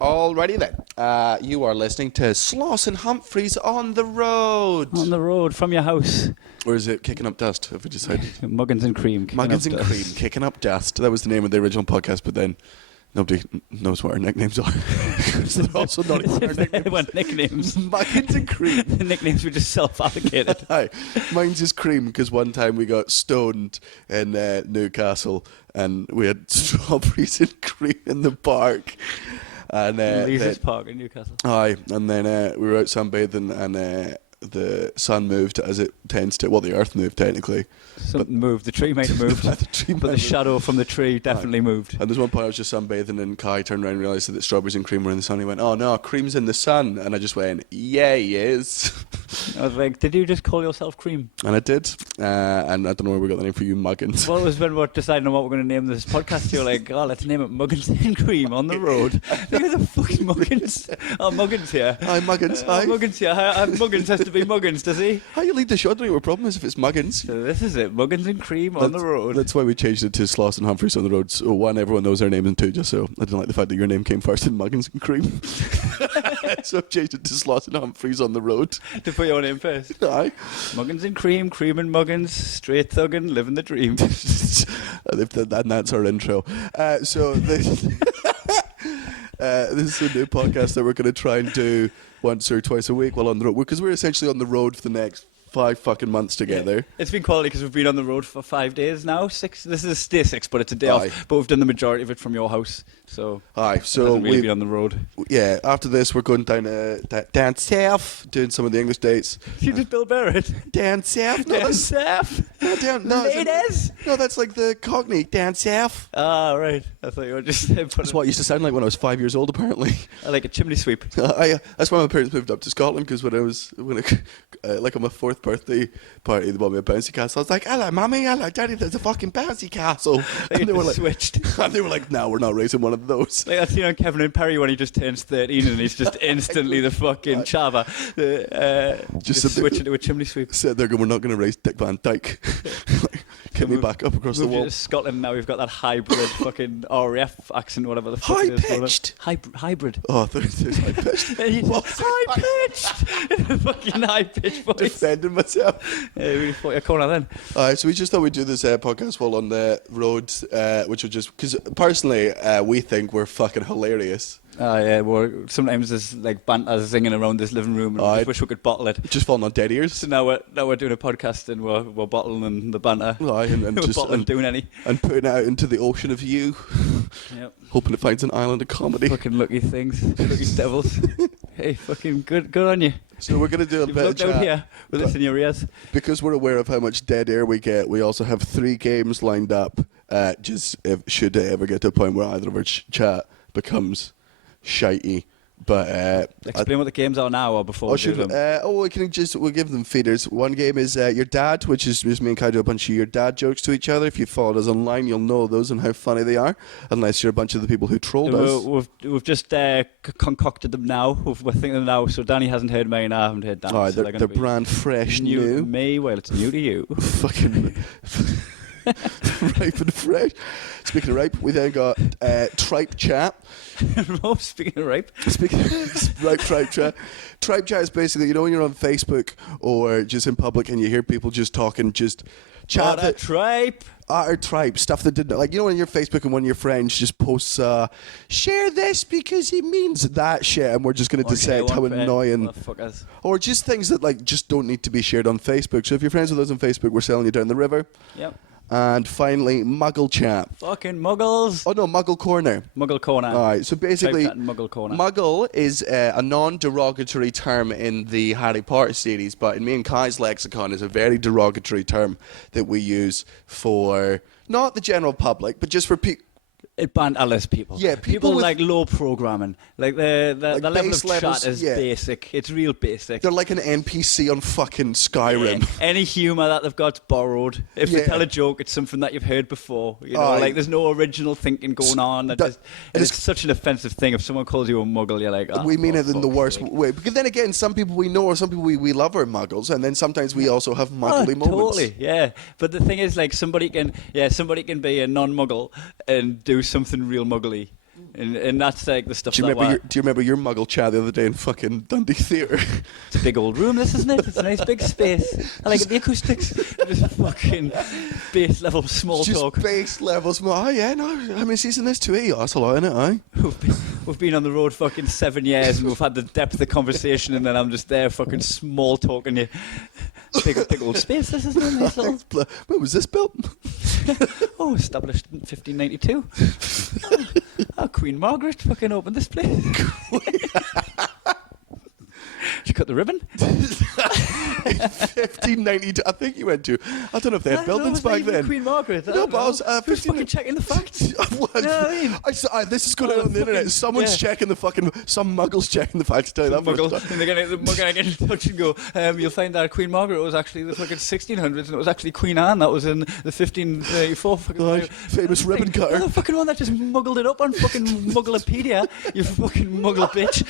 Alrighty then. You are listening to Sloss and Humphries on the road. On the road from your house. Or is it Kicking Up Dust? Have we decided? Muggins and Cream. Muggins and Cream, Kicking Up Dust. That was the name of the original podcast, but then nobody knows what our nicknames are. So they're also not even our nicknames. They weren't nicknames. Muggins and Cream. The nicknames were just self-allocated. Hi. Mine's just Cream because one time we got stoned in Newcastle and we had strawberries and cream in the park. And Leisure Park in Newcastle. Aye, and then we were out sunbathing and the sun moved as it tends to. Well, the earth moved technically. Something moved. The tree might have moved. But the shadow from the tree definitely moved. And there's one point I was just sunbathing and Kai turned around and realised that strawberries and cream were in the sun. He went, "Oh no, cream's in the sun." And I just went, "Yeah, he is." I was like, did you just call yourself Cream? And I did. And I don't know where we got the name for you, Muggins. Well, it was when we were deciding on what we're going to name this podcast. You're like, oh, let's name it Muggins and Cream on the road. Who the fuck's Muggins? Oh, Muggins here. Hi, Muggins. Hi. Muggins here. Muggins has to be Muggins, does he? How you lead the show? I don't know what problem is if it's Muggins. So this is it. Muggins and Cream on the road. That's why we changed it to Sloss and Humphries on the road. So one, everyone knows their names, and two, just so I didn't like the fact that your name came first in Muggins and Cream. So I've changed it to Sloss and Humphries on the road. To put your name first. Aye. Muggins and Cream, Cream and Muggins, straight thuggin', living the dream. And that's our intro. So this, this is a new podcast that we're going to try and do once or twice a week while on the road, because we're essentially on the road for the next 5 fucking months together. Yeah. It's been quality because we've been on the road for 5 days now. 6. This is day 6, but it's a day off. But we've done the majority of it from your house, so so we've been on the road. Yeah, after this we're going down south, doing some of the English dates. You just Bill Barrett. Down south, down south. Ladies. No, that's like the Cockney. Down south. Ah, right. I thought you were just. That's what it used to sound like when I was 5 years old. Apparently. I like a chimney sweep. That's why my parents moved up to Scotland, because when like on my 4th birthday party, they bought me a bouncy castle. I was like, "Hello, mummy, hello, daddy, there's a fucking bouncy castle." And they were like, switched. And they were like, "No, we're not raising one of those." Like I seen on Kevin and Perry when he just turns 13 and he's just instantly the fucking chava. Just switching to a chimney sweep. Said they're going, "We're not going to raise Dick Van Dyke." Get me back up across the wall. To Scotland now. We've got that hybrid fucking RAF accent, whatever the fuck it is. High-pitched. Hybrid. Oh, there's high-pitched. High-pitched. Fucking high-pitched voice. Defending myself. Yeah, really fought your corner then. Alright, so we just thought we'd do this podcast while on the road, which would just because personally we think we're fucking hilarious. Yeah, well, sometimes there's like banter singing around this living room, and I just wish we could bottle it. Just falling on dead ears. So now we're doing a podcast and we're bottling the banter. Aye, and we're just bottling doing any and putting it out into the ocean of you. Yep. Hoping it finds an island of comedy. Fucking lucky things, lucky devils. Hey, fucking good on you. So we're gonna do a bit of chat out here with this in your ears. Because we're aware of how much dead air we get. We also have 3 games lined up. Should it ever get to a point where either of our chat becomes shitey, but explain what the games are now or before we do them. We'll give them feeders. One game is your dad, which is just me and Kai do a bunch of your dad jokes to each other. If you followed us online, you'll know those and how funny they are, unless you're a bunch of the people who trolled us. We've just concocted them now. We're thinking them now, so Danny hasn't heard mine, I haven't heard Danny. Alright, so they're brand fresh, new to me. Well, it's new to you. Fucking ripe and fresh. Speaking of ripe, we then got Tripe Chat. Speaking of ripe. Tripe Chat. Tripe Chat is basically, when you're on Facebook or just in public and you hear people just talking, just chat. Utter tripe. Utter tripe. Stuff that didn't, like, when you're Facebook and one of your friends just posts, share this because it means that shit, and we're just going to dissect how annoying. Or just things that, like, just don't need to be shared on Facebook. So if you're friends with us on Facebook, we're selling you down the river. Yep. And finally, Muggle Chat. Fucking Muggles. Oh no, Muggle Corner. Muggle Corner. Alright, so basically, Muggle Corner. Muggle is a non-derogatory term in the Harry Potter series, but in me and Kai's lexicon is a very derogatory term that we use for, not the general public, but just for people. It banterless people. Yeah, people with like low programming. Like the level of chat is basic. It's real basic. They're like an NPC on fucking Skyrim. Yeah. Any humour that they've got's borrowed. If they tell a joke, it's something that you've heard before. Like there's no original thinking going on. It's such an offensive thing. If someone calls you a muggle, you're like, we mean it in the worst way. Because then again, some people we know or some people we love are muggles, and then sometimes we also have muggly moments. Totally, yeah. But the thing is, like, somebody can be a non-muggle and do something real muggly. And that's like the stuff do you remember your muggle chat the other day in fucking Dundee Theatre? It's a big old room, this, isn't it? It's a nice big space. I like it, the acoustics. Just fucking base level small talk. Just base level small. Oh yeah, no. How many seasons is 2? That's a lot, isn't it? Aye. We've been on the road fucking 7 years, and we've had the depth of conversation, and then I'm just there fucking small talking you. Big old space, this, isn't it? Nice little... When was this built? Established in 1592. Queen Margaret fucking opened this place. Did you cut the ribbon? 1592. I think you went to. I don't know if they had buildings back then. Queen Margaret. No, but I was fucking checking the facts. This is going out on the internet. Someone's checking the fucking. Some muggles checking the facts. To tell you that. Muggle, and they're gonna get in touch and go. You'll find that Queen Margaret was actually the fucking 1600s, and it was actually Queen Anne that was in the 1534. Famous ribbon cutter. You're the fucking one that just muggled it up on fucking Mugglepedia. You fucking muggle bitch.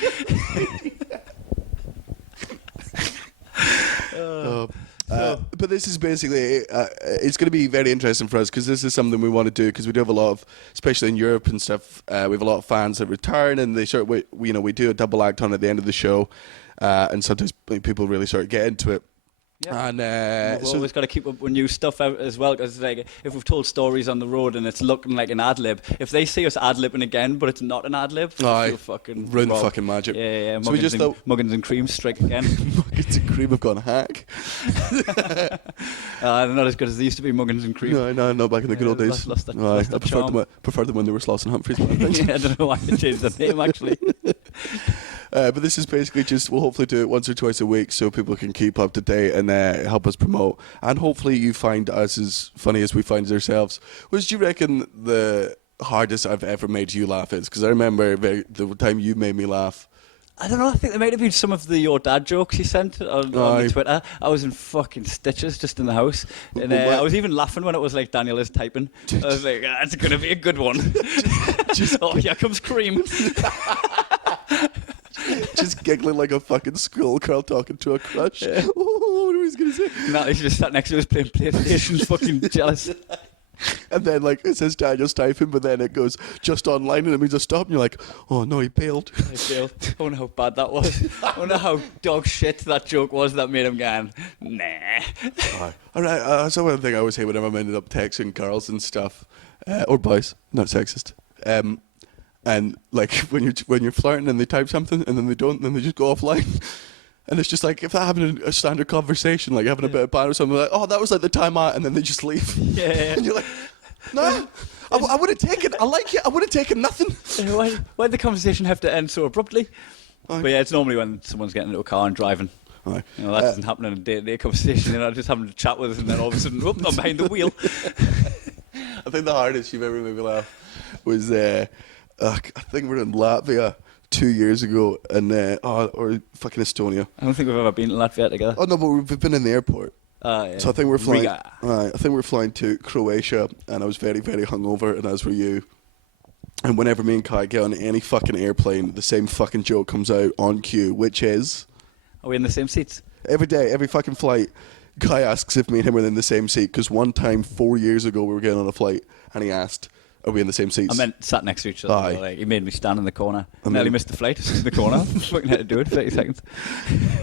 But this is basically it's going to be very interesting for us because this is something we want to do because we do have a lot of, especially in Europe and stuff, we have a lot of fans that return and they we do a double act on at the end of the show, and sometimes people really sort of get into it. Yeah. And we've always got to keep up with new stuff out as well, because like if we've told stories on the road and it's looking like an ad lib, if they see us ad libbing again but it's not an ad lib, ruin the fucking magic. Yeah. So we just thought Muggins and Cream strike again. Muggins and Cream have gone hack. They're not as good as they used to be. Muggins and Cream. No, back in the good old days. I preferred them when they were Sloss and Humphries. I don't know why they changed the name actually. But this is basically just, we'll hopefully do it once or twice a week so people can keep up to date and help us promote. And hopefully you find us as funny as we find ourselves. What do you reckon the hardest I've ever made you laugh is? Because I remember the time you made me laugh. I don't know, I think there might have been some of your dad jokes you sent on Twitter. I was in fucking stitches just in the house. And I was even laughing when it was like Daniel is typing. I was like, it's going to be a good one. Here comes Cream. Just giggling like a fucking schoolgirl talking to a crush. Yeah. What are we going to say? Natalie's just sat next to us playing PlayStation, fucking jealous. And then, like, it says Daniel's typing, but then it goes just online and it means a stop, and you're like, oh no, he bailed. I wonder how bad that was. I wonder how dog shit that joke was that made him going, nah. Alright, so one thing I always hate whenever I'm ended up texting girls and stuff, or boys, not sexist. And like when you're flirting and they type something and then they don't, and then they just go offline. And it's just like, if they're having a standard conversation, like having a bit of banter or something, like, oh, that was like the time out, and then they just leave. Yeah. And you're like, no, I would have taken, I like it, I would have taken nothing. Why did the conversation have to end so abruptly? But yeah, it's normally when someone's getting into a car and driving. Aye. You know, that doesn't happen in a day-to-day conversation. You're not just having a chat with us and then all of a sudden, I'm behind the wheel. I think the hardest you've ever made me laugh was, I think we're in Latvia 2 years ago, and or fucking Estonia. I don't think we've ever been to Latvia together. Oh no, but we've been in the airport. Yeah. So I think we're flying. I think we're flying to Croatia, and I was very, very hungover, and as were you. And whenever me and Kai get on any fucking airplane, the same fucking joke comes out on cue, which is, are we in the same seats? Every day, every fucking flight, Kai asks if me and him are in the same seat, because one time 4 years ago we were getting on a flight, and he asked, are we in the same seats? I meant sat next to each other. Aye. Like, he made me stand in the corner. I nearly missed the flight. I was in the corner. Fucking had to do it in 30 seconds.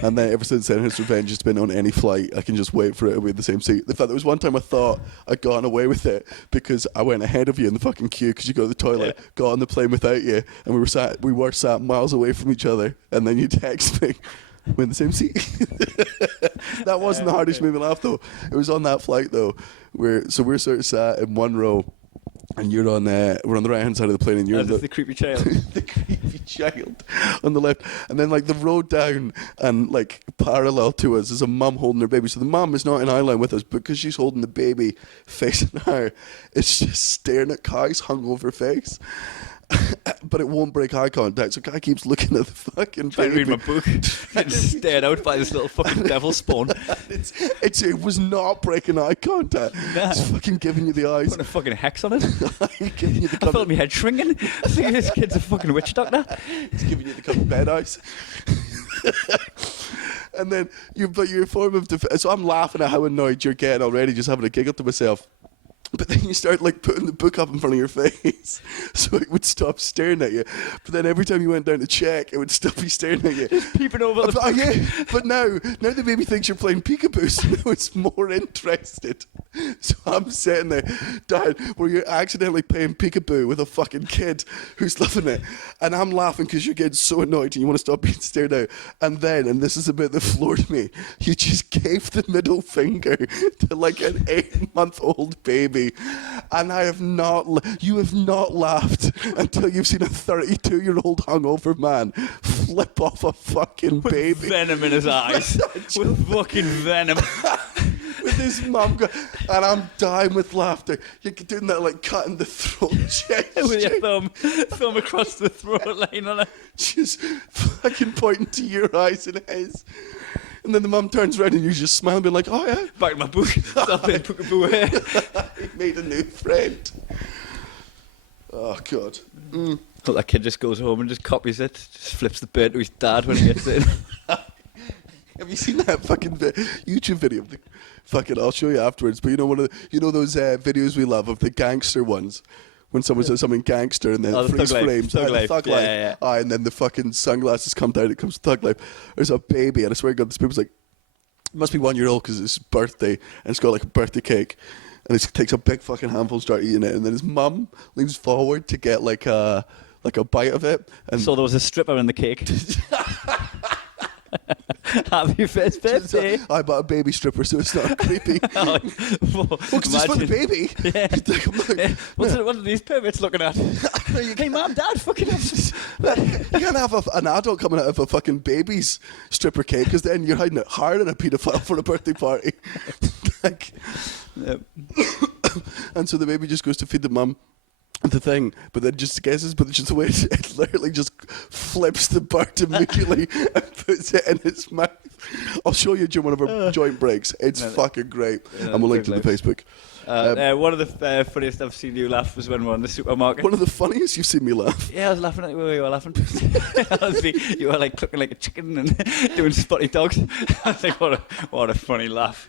And then ever since then, his revenge has been on any flight. I can just wait for it to be in the same seat. The fact there was one time I thought I'd gotten away with it because I went ahead of you in the fucking queue because you go to the toilet, got on the plane without you, and we were sat miles away from each other. And then you text me, we're in the same seat. That wasn't the hardest made me laugh though. It was on that flight though, we're sort of sat in one row. And you're on, we're on the right hand side of the plane, and you're the creepy child. The creepy child on the left. And then, like, the road down and, like, parallel to us is a mum holding her baby. So the mum is not in eye line with us, but because she's holding the baby facing her, it's just staring at Kai's hungover face. But it won't break eye contact, so Kai keeps looking at the fucking trying baby. to read my book. Getting stared out by this little fucking devil spawn. It was not breaking eye contact. Nah. It's fucking giving you the eyes. Putting a fucking hex on it. Giving you the I felt my head shrinking. I think this kid's a fucking witch doctor. It's giving you the kind of bed eyes. And then your form of defense. So I'm laughing at how annoyed you're getting already, just having a giggle to myself. But then you start like putting the book up in front of your face so it would stop staring at you. But then every time you went down to check, it would still be staring at you. Just peeping over the book. Yeah, but now the baby thinks you're playing peekaboo, so now it's more interested. So I'm sitting there, Dad, where you're accidentally playing peekaboo with a fucking kid who's loving it. And I'm laughing because you're getting so annoyed and you want to stop being stared at. And then, and this is a bit that floored me, you just gave the middle finger to like an 8-month-old baby. And you have not laughed until you've seen a 32-year-old hungover man flip off a fucking baby. With venom in his eyes. With fucking venom. With his mum, and I'm dying with laughter. You're doing that like cutting the throat check. With your thumb across the throat line on it. Just fucking pointing to your eyes and his. And then the mum turns around and you just smile and be like, oh yeah. Back in my book. Stop playing peekaboo here. He made a new friend. Oh, God. But that kid just goes home and just copies it. Just flips the bird to his dad when he gets in. Have you seen that fucking YouTube video of the fucking? I'll show you afterwards. But you know those videos we love of the gangster ones, when someone says something gangster and then freeze frames. Thug life. Thug life. Yeah. And then the fucking sunglasses come down. It comes Thug Life. There's a baby, and I swear to God, this baby's like, it must be 1 year old because it's his birthday, and it's got like a birthday cake, and he takes a big fucking handful, start eating it, and then his mum leans forward to get like a bite of it. And so there was a stripper in the cake. Happy first birthday. I bought a baby stripper, so it's not creepy. Because it's for the baby. Yeah. What are these perverts looking at? Hey, Mum, Dad, fucking you can't have an adult coming out of a fucking baby's stripper cake, because then you're hiring a paedophile for a birthday party. Yep. And so the baby just goes to feed the mum the thing, but then just guesses, but just the way it literally just flips the bird immediately and puts it in its mouth. I'll show you during one of our joint breaks. It's fucking great. And we'll link to the Facebook. One of the funniest I've seen you laugh was when we were in the supermarket. One of the funniest you've seen me laugh? Yeah, I was laughing at you. You were laughing. Honestly, you were like clucking like a chicken and doing spotty dogs. I was like, what a funny laugh.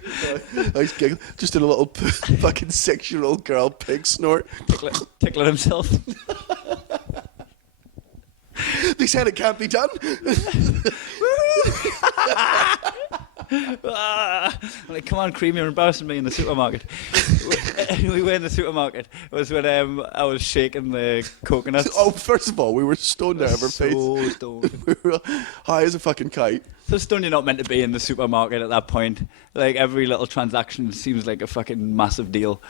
I was giggling. Just in a little fucking 6-year-old girl pig snort. Tickling himself. They said it can't be done. I'm like, come on, Cream, you're embarrassing me in the supermarket. We were in the supermarket. It was when I was shaking the coconuts. Oh, first of all, we were stoned out of our face. So stoned. We were high as a fucking kite. So stoned you're not meant to be in the supermarket at that point. Like, every little transaction seems like a fucking massive deal.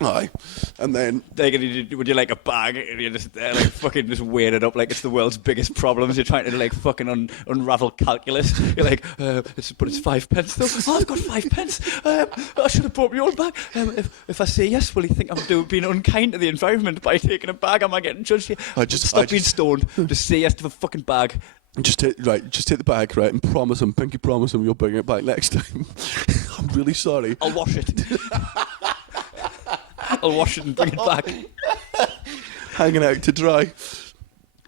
Aye. And then would you like a bag and you're just there like fucking just weighing it up like it's the world's biggest problems. You're trying to like fucking unravel calculus. You're like, it's 5 pence though. Oh, I've got 5 pence. I should have brought my own bag. If I say yes, will he think I'm being unkind to the environment by taking a bag? Am I getting judged here? Stop being stoned. Just say yes to the fucking bag. Just take the bag, right, and pinky promise him you'll bring it back next time. I'm really sorry. I'll wash it. I'll wash it and bring it back. Hanging out to dry.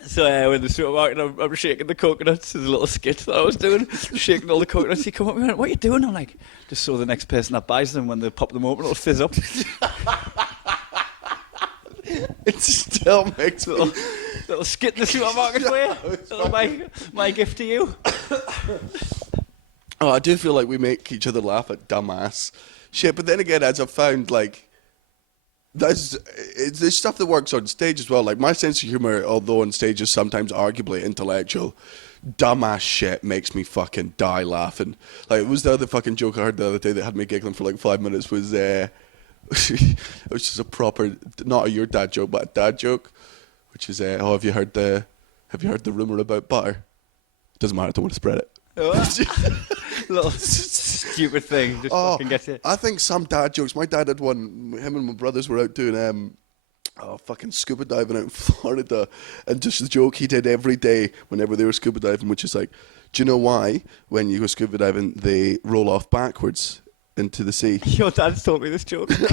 So we're in the supermarket, I'm shaking the coconuts. There's a little skit that I was doing, shaking all the coconuts. He come up and went, what are you doing? I'm like, just so the next person that buys them, when they pop them open, it'll fizz up. It still makes me... Little skit in the supermarket for you. My gift to you. Oh, I do feel like we make each other laugh at dumbass shit, but then again, as I've found, like, there's stuff that works on stage as well. Like, my sense of humour, although on stage is sometimes arguably intellectual, dumbass shit makes me fucking die laughing. Like, it was the other fucking joke I heard the other day that had me giggling for like 5 minutes was, it was just a proper, not a your dad joke, but a dad joke, which is, have you heard the rumour about butter? Doesn't matter, I don't want to spread it. Little stupid thing, just fucking gets it. I think some dad jokes. My dad had one. Him and my brothers were out doing fucking scuba diving out in Florida, and just the joke he did every day whenever they were scuba diving, which is like, do you know why when you go scuba diving they roll off backwards into the sea? Your dad's told me this joke. He's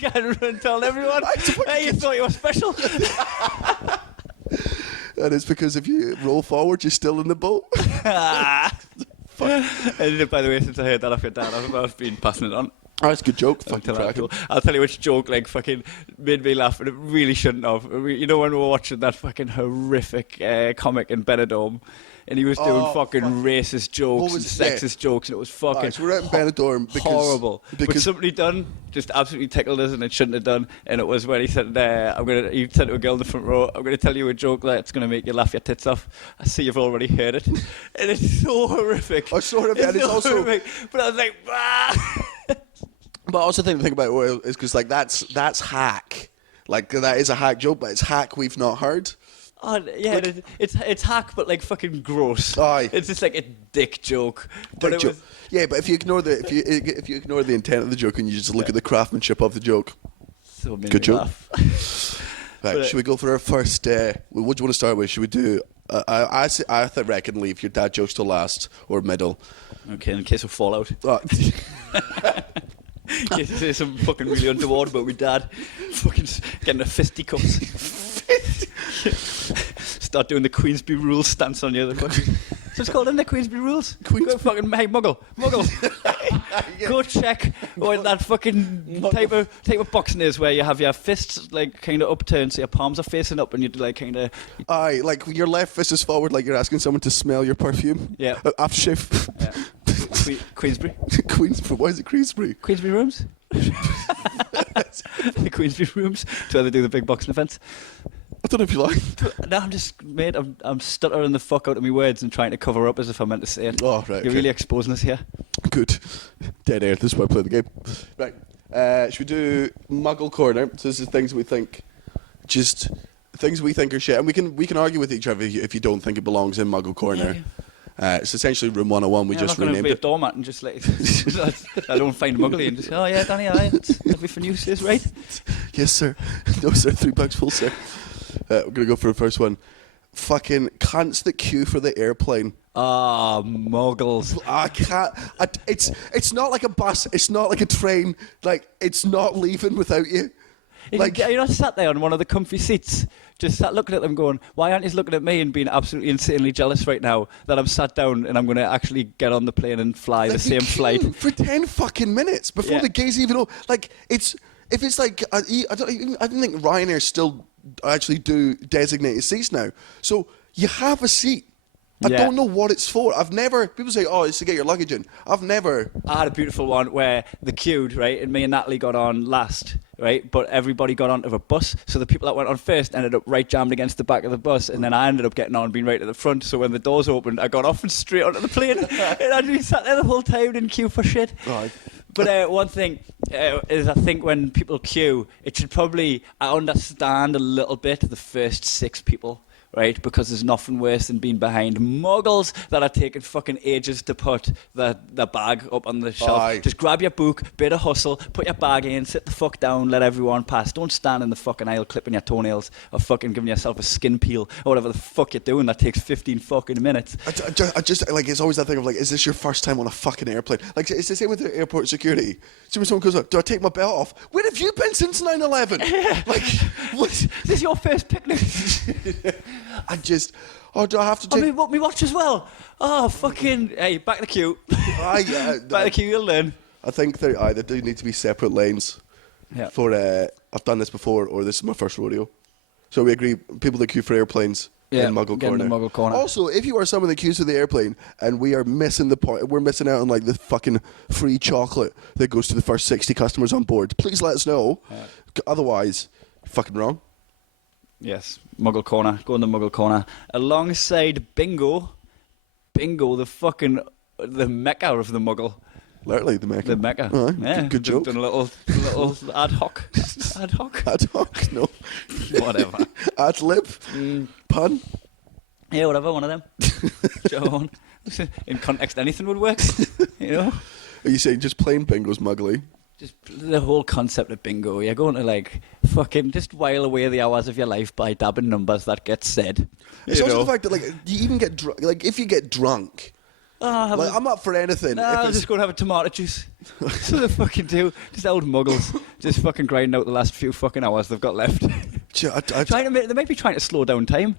going to run tell everyone. Hey, you thought you were special. And it's because if you roll forward, you're still in the boat. And by the way, since I heard that off your dad, I've been passing it on. Oh, that's a good joke. I'll tell you which joke like fucking made me laugh and it really shouldn't have. You know when we were watching that fucking horrific comic in Benidorm and he was doing fucking racist jokes and sexist jokes and it was fucking right, so we're out in Benidorm because, horrible. But somebody done just absolutely tickled us and it shouldn't have done. And it was when he said, he said to a girl in the front row, I'm going to tell you a joke that's going to make you laugh your tits off. I see you've already heard it. And it's so horrific. Oh, sort of, and it's also horrific. But I was like, But I also think about it is because like that's hack. Like that is a hack joke, but it's hack we've not heard. Oh yeah, like, it's hack, but like fucking gross. Aye. It's just like a dick joke. But yeah, but if you ignore if you ignore the intent of the joke and you just look at the craftsmanship of the joke, so good joke. Right, should we go for our first? What do you want to start with? Should we do? I reckon leave your dad jokes to last or middle. Okay, in case of fallout. There's some fucking really untoward about my dad fucking getting a fisticuffs. Start doing the Queensbury rules stance on you. So it's called, isn't it, Queensbury rules? Go fucking, hey, Muggle. Go check what that fucking type of boxing is where you have your fists like kind of upturned so your palms are facing up and you like kind of... Aye, like your left fist is forward like you're asking someone to smell your perfume. Yeah. Aftershave. Yeah. Queensbury. Queensbury. Why is it Queensbury? Queensbury rooms. The Queensbury rooms. To where they do the big boxing events. I don't know if you like. No, I'm just, mate, I'm stuttering the fuck out of my words and trying to cover up as if I meant to say it. Oh, right. You're really exposing us here. Good. Dead air. This is why I play the game. Right. Should we do Muggle Corner? So this is things we think, just things we think are shit, and we can argue with each other if you don't think it belongs in Muggle Corner. Yeah. It's essentially Room 101. We just renamed it. I'm not going to be a doormat and just like I don't find muggly and just oh yeah, Danny, aye, that's everything you say is right. Yes, sir. No, sir. $3 full, sir. We're gonna go for the first one. Fucking cunts that queue for the airplane. Ah, muggles. I can't. It's not like a bus. It's not like a train. Like it's not leaving without you. Like you're not sat there on one of the comfy seats, just sat looking at them going, why aren't you looking at me and being absolutely insanely jealous right now that I'm sat down and I'm going to actually get on the plane and fly the same flight for 10 fucking minutes before the gates even know. Like if it's like I don't think Ryanair still actually do designated seats now. So you have a seat. I don't know what it's for. People say, oh, it's to get your luggage in. I had a beautiful one where the queued, right, and me and Natalie got on last, right, but everybody got onto a bus, so the people that went on first ended up right jammed against the back of the bus, and then I ended up getting on and being right at the front, so when the doors opened, I got off and straight onto the plane, and I'd been sat there the whole time, didn't queue for shit. Right. But one thing is I think when people queue, it should probably, I understand a little bit the first 6 people, right? Because there's nothing worse than being behind muggles that are taking fucking ages to put the bag up on the shelf. Aye. Just grab your book, bit of hustle, put your bag in, sit the fuck down, let everyone pass. Don't stand in the fucking aisle clipping your toenails or fucking giving yourself a skin peel or whatever the fuck you're doing that takes 15 fucking minutes. I just like, it's always that thing of like, is this your first time on a fucking airplane? Like, it's the same with the airport security. So when someone goes up, do I take my belt off? Where have you been since 9/11? Like, what? Is this your first picnic? Do I have to take... I mean, what, me watch as well? Oh, fucking... Hey, back the queue. Back the queue, you'll learn. I think there do need to be separate lanes for... I've done this before, or this is my first rodeo. So we agree, people that queue for airplanes in Muggle Corner. In Muggle Corner. Also, if you are someone that queues for the airplane and we are missing the point, we're missing out on like the fucking free chocolate that goes to the first 60 customers on board, please let us know. Yeah. Otherwise, fucking wrong. Yes, Muggle Corner. Go in the Muggle Corner. Alongside Bingo, the mecca of the Muggle. Literally the mecca. The mecca. Right. Yeah, good joke. Done a little ad hoc. Ad hoc? Ad hoc, no. Whatever. Ad lib. Pun. Yeah, whatever, one of them. John. In context, anything would work, you know? Are you saying just plain Bingo's muggly? Just the whole concept of bingo. You're going to like fucking just while away the hours of your life by dabbing numbers that get said. It's also the fact that like you even get drunk. Like if you get drunk, I'm up for anything. Nah, I'll just go and have a tomato juice. That's what they fucking do. Just old muggles, just fucking grinding out the last few fucking hours they've got left. They might be trying to slow down time.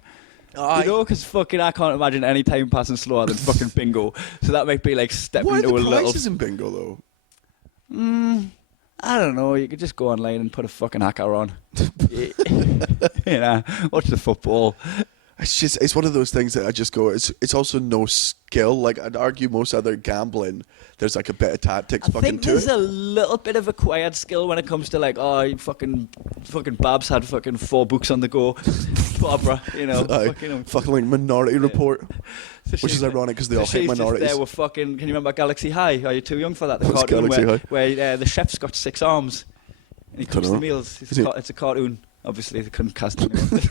You know, because fucking I can't imagine any time passing slower than fucking bingo. So that might be like stepping into a little. What are the prices in bingo though? I don't know. You could just go online and put a fucking hacker on. Watch the football. It's one of those things that I just go, it's also no skill. Like, I'd argue most other gambling, there's like a bit of tactics I think there's a little bit of acquired skill when it comes to like, fucking Babs had fucking 4 books on the go. Barbara, fucking like Minority Report. So which is ironic because they all hate minorities. There were fucking, can you remember Galaxy High? Are you too young for that? The What's cartoon Galaxy where the chef's got 6 arms and he cooks the meals. It's a cartoon. Obviously, they couldn't cast anyone.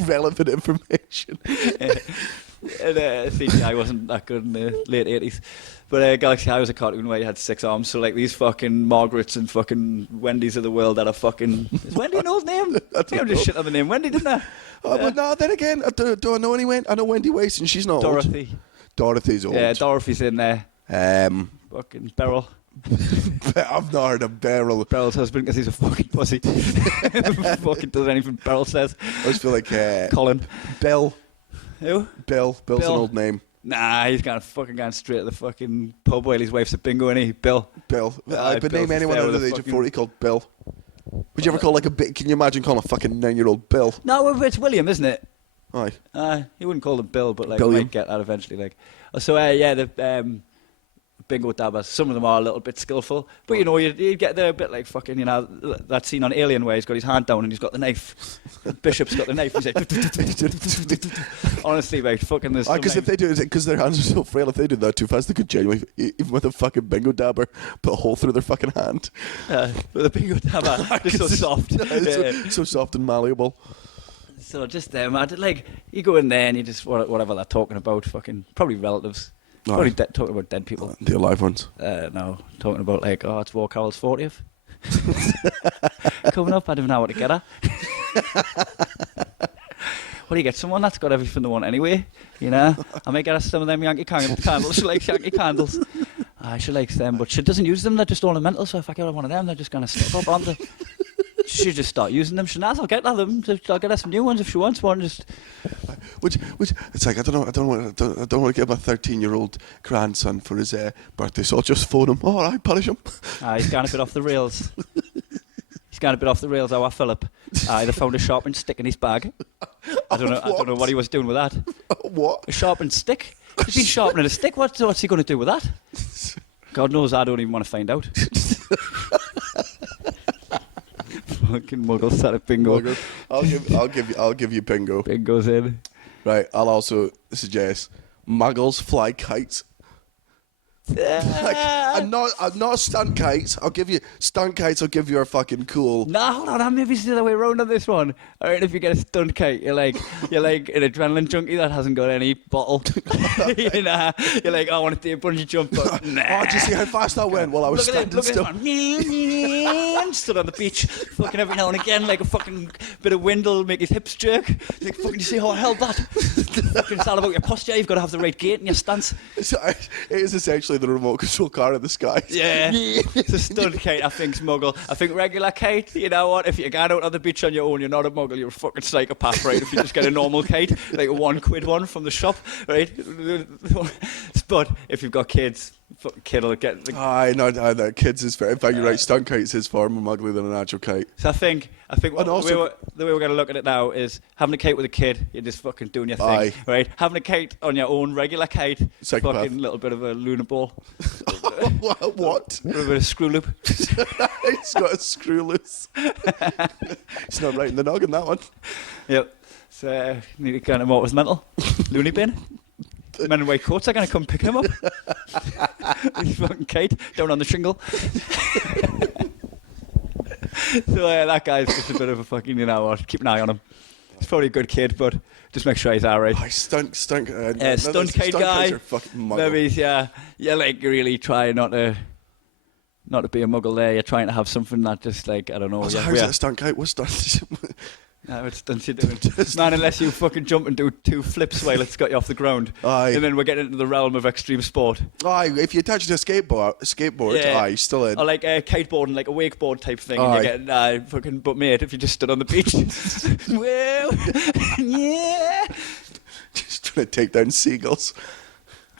Irrelevant information. And CGI wasn't that good in the late 80s. But Galaxy High was a cartoon where you had 6 arms. So, like, these fucking Margarets and fucking Wendy's of the world that are fucking... Is Wendy an old name? I just shit on the name Wendy, didn't I? But no, then again, do I know any Wendy? I know Wendy Waste and she's not Dorothy. old. Dorothy's old. Yeah, Dorothy's in there. Fucking Beryl. I've not heard of Beryl. Beryl's husband, because he's a fucking pussy. Fucking does anything Beryl says. I just feel like... Colin. Bill. Who? Bill's an old name. Nah, he's going straight to the fucking pub while his wife's at bingo, isn't he? Bill. But name anyone under the age of 40 called Bill. Would you ever call like a bit? Can you imagine calling a fucking 9-year-old Bill? No, it's William, isn't it? Aye. He wouldn't call him Bill, but like Billiam. we might get that eventually. Like, so the bingo dabbers. Some of them are a little bit skillful, but you get there a bit like fucking that scene on Alien where he's got his hand down and he's got the knife. Bishop's got the knife. He's like, honestly, mate, fucking this. Because if they do, because their hands are so frail, if they do that too fast, they could genuinely, even with a fucking bingo dabber, put a hole through their fucking hand. With a bingo dabber, just so soft. So soft and malleable. So just them, like you go in there and you just whatever they're talking about, fucking probably relatives. Probably talking about dead people. The alive ones. No, talking about like, it's War Carol's 40th. Coming up, I don't know what to get her. What do you get? Someone that's got everything they want anyway, I might get her some of them Yankee candles. She likes Yankee candles. She likes them, but she doesn't use them. They're just ornamental, so if I get her one of them, they're just going to stick up, aren't they? She should just start using them. I'll get her them. I'll get her some new ones if she wants one. Which it's like I don't want to get my 13-year-old grandson for his birthday, so I'll just phone him. All right, punish him. He's gone a bit off the rails. Our Philip. They found a sharpened stick in his bag. I don't know what he was doing with that. What? A sharpened stick? He's been sharpening a stick. What's he going to do with that? God knows, I don't even want to find out. Fucking muggles at a bingo. I'll give you bingo. Bingo's in. Right. I'll also suggest muggles fly kites. I'm not stunt kites. I'll give you stunt kites. I'll give you a fucking cool. Nah, hold on. Maybe it's the other way around on this one. All right, if you get a stunt kite, you're like an adrenaline junkie that hasn't got any bottle. You're like, I want to do a bungee jump, but nah. Did you see how fast I went while I was standing still? Stood on the beach, fucking every now and again, like a fucking bit of wind will make his hips jerk. Like, fucking, you see how I held that? Fucking, it's all about your posture. You've got to have the right gait and your stance. It is essentially the remote control car in the sky. Yeah. It's a stunt kite, I think, muggle. I think regular kite, you know what? If you're going out on the beach on your own, you're not a muggle, you're a fucking psychopath, right? If you just get a normal kite, like a £1 one from the shop, right? But if you've got kids, fucking kid will get... No, kids is fair. In fact, you're right, stunt kites is far more muggly than an actual kite. So I think the way we're going to look at it now is having a kite with a kid, you're just fucking doing your thing, right? Having a kite on your own, regular kite, psychopath. Fucking little bit of a lunar ball. What? A bit of screw loop. He's got a screw loose. He's not right in the noggin, that one. Yep. So, need to kind of what was mental. Loony bin. Men in white coats are going to come pick him up. His fucking kite down on the shingle. So that guy's just a bit of a fucking, keep an eye on him. He's probably a good kid, but just make sure he's alright. Stunt kite guy. Are fucking maybe you're like really trying not to be a muggle there. You're trying to have something that just like, I don't know. How's that a stunt kite? What's stunt? No, it's stunts you're doing. Man, unless you fucking jump and do 2 flips while it's got you off the ground. Aye. And then we're getting into the realm of extreme sport. Aye, if you attach it to a skateboard, still in. Or like a kiteboarding, like a wakeboard type thing. Aye. And you're getting, fucking, but mate, if you just stood on the beach. Well, yeah. Just trying to take down seagulls.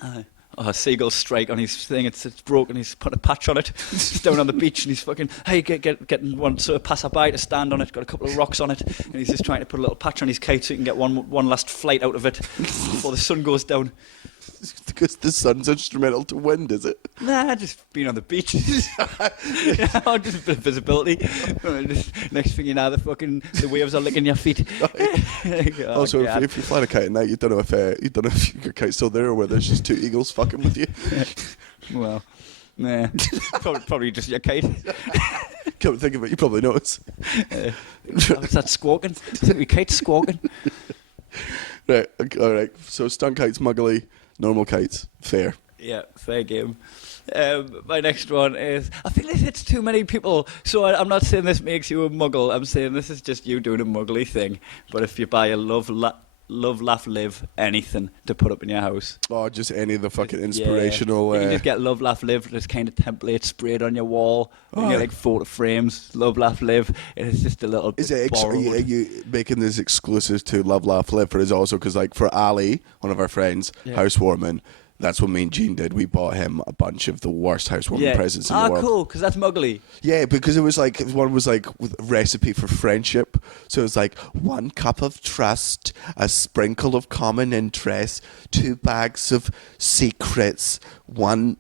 Aye. seagull strike on his thing. It's broken. He's put a patch on it. He's down on the beach and he's fucking, hey, getting one sort of passerby to stand on it. Got a couple of rocks on it, and he's just trying to put a little patch on his kite so he can get one last flight out of it before the sun goes down. Because the sun's instrumental to wind, is it? Nah, just being on the beach. Just a bit of visibility. Next thing you know, the waves are licking your feet. Also, if you're flying a kite at night, you don't know if your kite's still there or whether it's just two eagles fucking with you. Well, nah, probably just your kite. Come think of it, you probably notice. What's that squawking? Is it your kite squawking? Right, all right. So stunt kites, muggly, normal kites, fair. Yeah, fair game. My next one is, I feel this hits too many people, so I'm not saying this makes you a muggle, I'm saying this is just you doing a muggly thing. But if you buy a love, laugh, live, anything to put up in your house. Oh, just any of the fucking inspirational... You can just get love, laugh, live, this kind of template sprayed on your wall. You can get like photo frames, love, laugh, live, and it's just a little bit are you making this exclusive to love, laugh, live, or is it also because like for Ali, one of our friends, housewarming, that's what me and Gene did. We bought him a bunch of the worst housewarming presents in the world. Cool, because that's muggly. Yeah, because it was like, one was like with recipe for friendship. So it was like 1 cup of trust, a sprinkle of common interest, 2 bags of secrets, 1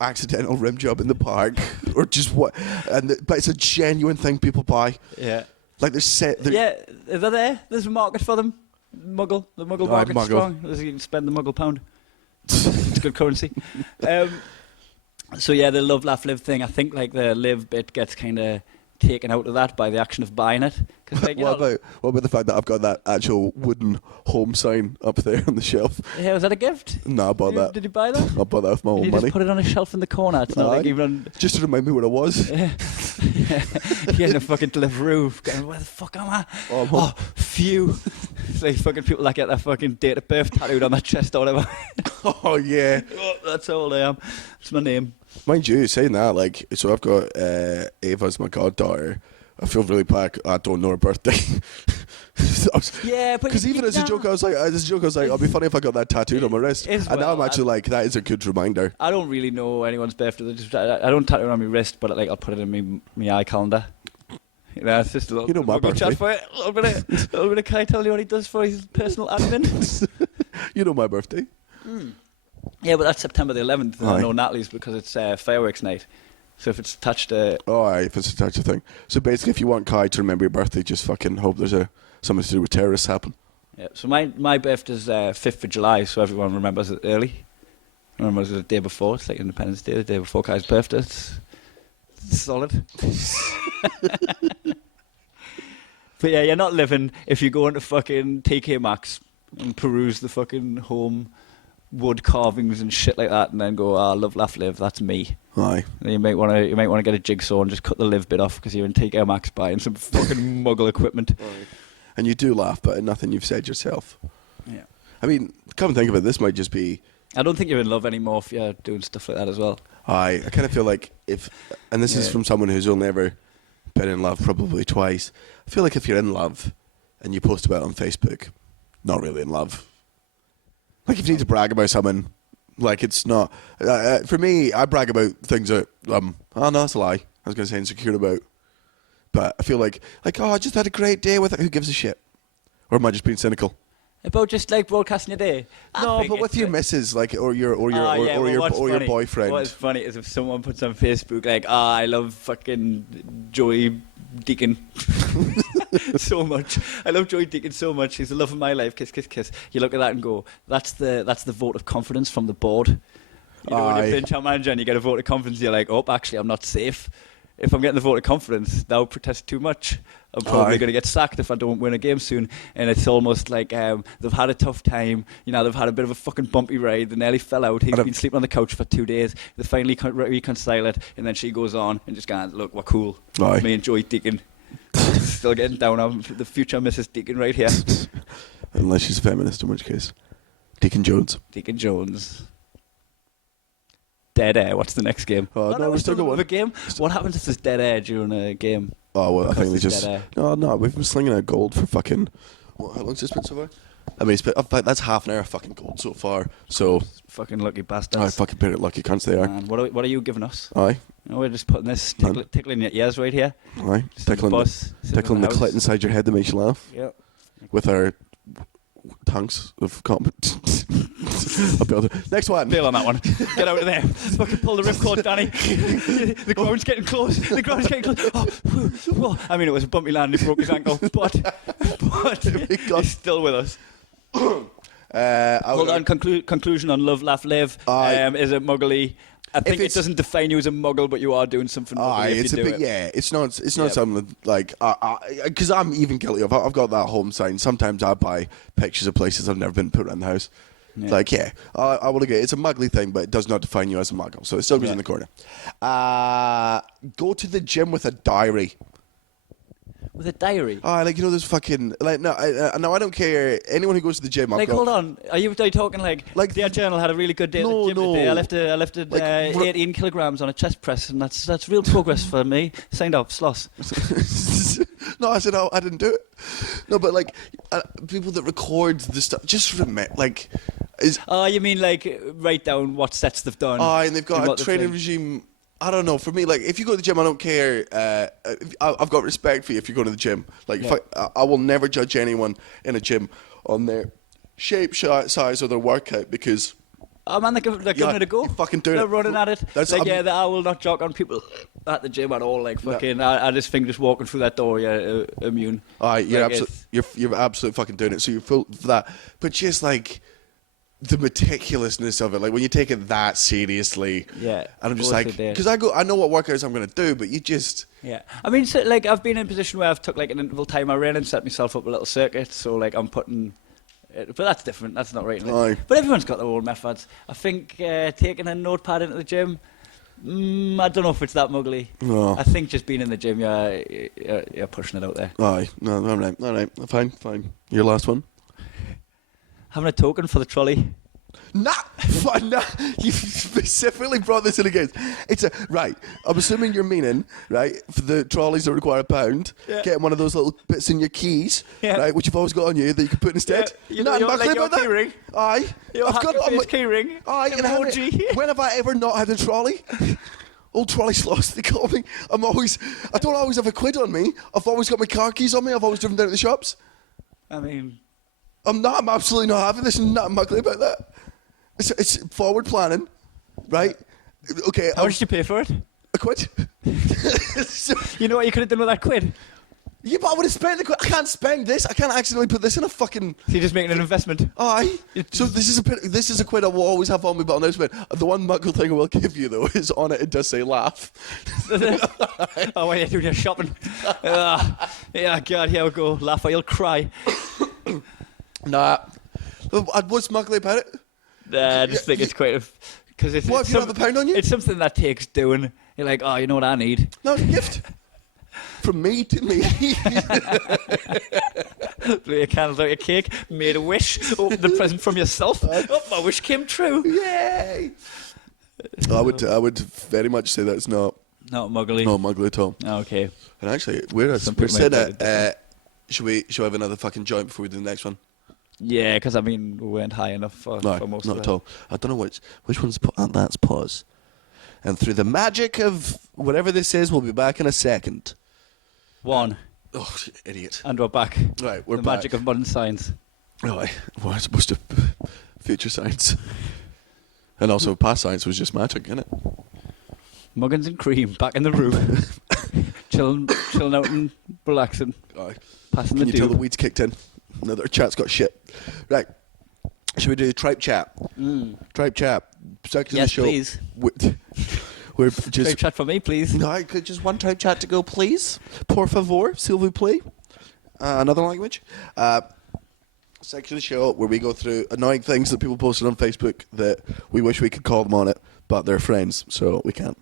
accidental rim job in the park, or just what. But it's a genuine thing people buy. Yeah. Like they're they're there. There's a market for them. The muggle market's strong. You can spend the muggle pound. It's good currency. So yeah, the love, laugh, live thing. I think like the live bit gets kind of taken out of that by the action of buying it. Like, what about the fact that I've got that actual wooden home sign up there on the shelf? Yeah, was that a gift? No, I bought that. Did you buy that? I bought that with my own money. You just put it on a shelf in the corner. It's not like even just to remind me where I was. Yeah. You're in a fucking Deliveroo going, where the fuck am I? Oh, phew. It's like fucking people that get their fucking date of birth tattooed on their chest or whatever. Oh, yeah. That's how old I am. It's my name. Mind you, saying that, like, so I've got Ava's my goddaughter. I feel really bad. I don't know her birthday. Yeah, but because even as a joke, I was like, it'd be funny if I got that tattooed on my wrist. And now I'm actually like, that is a good reminder. I don't really know anyone's birthday. I don't tattoo it on my wrist, but like I'll put it in my eye calendar. You know, it's just a little my birthday. Chat for it. A little bit of Kai tell you what he does for his personal admin. You know my birthday. Yeah, but that's September the 11th. I know Natalie's because it's fireworks night. So if it's attached to... Oh, aye, if it's attached to thing. So basically, if you want Kai to remember your birthday, just fucking hope there's something to do with terrorists happen. Yeah. So my birthday's 5th of July, so everyone remembers it early. Remembers it the day before. It's like Independence Day, the day before Kai's birthday. It's solid. But yeah, you're not living if you go into fucking TK Maxx and peruse the fucking home wood carvings and shit like that, and then go, love, laugh, live. That's me. Aye. And you might want to get a jigsaw and just cut the live bit off because you're in TK Maxx buying some fucking muggle equipment. Aye. And you do laugh, but nothing you've said yourself. Yeah. I mean, come and think of it, this might just be... I don't think you're in love anymore if you're doing stuff like that as well. Aye. I kind of feel like if... And this is from someone who's only ever been in love probably twice. I feel like if you're in love and you post about it on Facebook, not really in love. Like if you need to brag about something, like it's not... for me, I brag about things that... oh no, that's a lie. I was going to say insecure about. But I feel like, oh, I just had a great day with it. Who gives a shit? Or am I just being cynical? About just like broadcasting your day? No, but with your missus, like, or your boyfriend. What's funny is if someone puts on Facebook like, I love fucking Joey Deacon so much. I love Joey Deacon so much. He's the love of my life. Kiss, kiss, kiss. You look at that and go, that's the vote of confidence from the board. You know, when you're bench manager and you get a vote of confidence, you're like, oh, actually, I'm not safe. If I'm getting the vote of confidence, they'll protest too much. I'm probably going to get sacked if I don't win a game soon. And it's almost like they've had a tough time. You know, they've had a bit of a fucking bumpy ride. They nearly fell out. He's been sleeping on the couch for 2 days. They finally reconcile it. And then she goes on and just goes, look, we're cool. Aye. Me and Joey Deacon. Still getting down on the future Mrs. Deacon right here. Unless she's a feminist, in which case. Deacon Jones. Deacon Jones. Dead air. What's the next game? No, we're still going. A game? What happens if there's dead air during a game? Oh, well, I think they just... No, we've been slinging out gold for fucking... How long's this been so far? I mean, that's half an hour of fucking gold so far. So fucking lucky bastards. I fucking bit lucky cunts they are. Man, what are you giving us? Aye. We're just putting this tickling your ears right here. Aye. Tickling the clit inside your head that makes you laugh. Yep. With our tongues of competence. Next one. Bail on that one. Get out of there. Fucking pull the ripcord, Danny. The ground's getting close. Oh, I mean, it was a bumpy land. He broke his ankle, but he's still with us. Hold on. Conclusion on Love, Laugh, Live. Is it muggly? I think it doesn't define you as a muggle, but you are doing something muggly if you do it. Yeah, it's not something like because I'm even guilty of. I've got that home sign. Sometimes I buy pictures of places I've never been put around the house. Yeah. Like, I will agree. It's a muggly thing, but it does not define you as a muggle. So it still goes in the corner. Go to the gym with a diary. With a diary? Like, you know, there's fucking... Like, no, I don't care. Anyone who goes to the gym, hold on. Are you talking like Dear Journal had a really good day at the gym today. I lifted 18 kilograms on a chest press, and that's real progress for me. Signed up, Sloss. No, I said, I didn't do it. No, but, like, people that record the stuff, just remit, like... you mean, like, write down what sets they've done? And they've got a training regime... I don't know. For me, like, if you go to the gym, I don't care. I've got respect for you if you go to the gym. Like, I will never judge anyone in a gym on their shape, size, or their workout because... Oh, man, they're giving it a go. Fucking doing They're running at it. I will not joke on people at the gym at all. Like, fucking, I just think just walking through that door, you're immune. You're absolutely fucking doing it. So you're full for that. But just, like... the meticulousness of it, like when you take it that seriously, and I'm just like, because I know what workouts I'm going to do, but you just, I mean, so, like I've been in a position where I've took like an interval time I ran and set myself up a little circuit, so like I'm putting, but that's different. That's not right. But everyone's got their own methods. I think taking a notepad into the gym, I don't know if it's that muggly. No. I think just being in the gym, you're pushing it out there. Aye, no, all right, fine. Your last one. Having a token for the trolley. Nah, you specifically brought this in again. I'm assuming you're meaning, right, for the trolleys that require £1, getting one of those little bits in your keys, right, which you've always got on you that you can put instead. You know, like your key ring. Aye. I've got it on my key ring. Aye, and when have I ever not had a trolley? Old trolley sloss, they call me. I don't always have a quid on me. I've always got my car keys on me. I've always driven down to the shops. I mean... I'm absolutely not having this and not muggly about that. It's forward planning, right? Okay. How much did you pay for it? A quid. You know what you could have done with that quid? Yeah, but I would have spent the quid. I can't spend this. I can't accidentally put this in a fucking... So you're just making an investment? Aye. So this is a quid I will always have on me, but I'll never spend. The one muggle thing I will give you, though, is on it does say laugh. Oh, when you're doing your shopping. Yeah, God, here we go. Laugh or you'll cry. Nah. What's muggly about it? I just think it's quite because it's... What, if you don't have £1 on you? It's something that takes doing. You're like, oh, you know what I need? No, it's a gift. From me to me. Blew your candles out your cake, made a wish, opened the present from yourself. Oh, my wish came true. Yay! I would very much say that's not muggly. Not muggly at all. Oh, okay. And actually, we're saying that. Should we have another fucking joint before we do the next one? Yeah, because I mean we weren't high enough for most of it. Not at all. I don't know which one's that's pause. And through the magic of whatever this is, we'll be back in a second. One. Oh, idiot. And we're back. Right, we're back. The magic of modern science. Right. Well, it's supposed to future science. And also past science was just magic, isn't it? Muggins and cream back in the room. chilling out and relaxing. Aye. Passing Can the you tell the weeds kicked in? Another chat's got shit. Right. Should we do tripe chat? Tripe chat. Section yes, of the show. Please. We're just tripe chat for me, please. No, just one tripe chat to go, please. Por favor, s'il vous plaît. Another language. Section of the show where we go through annoying things that people posted on Facebook that we wish we could call them on it, but they're friends, so we can't.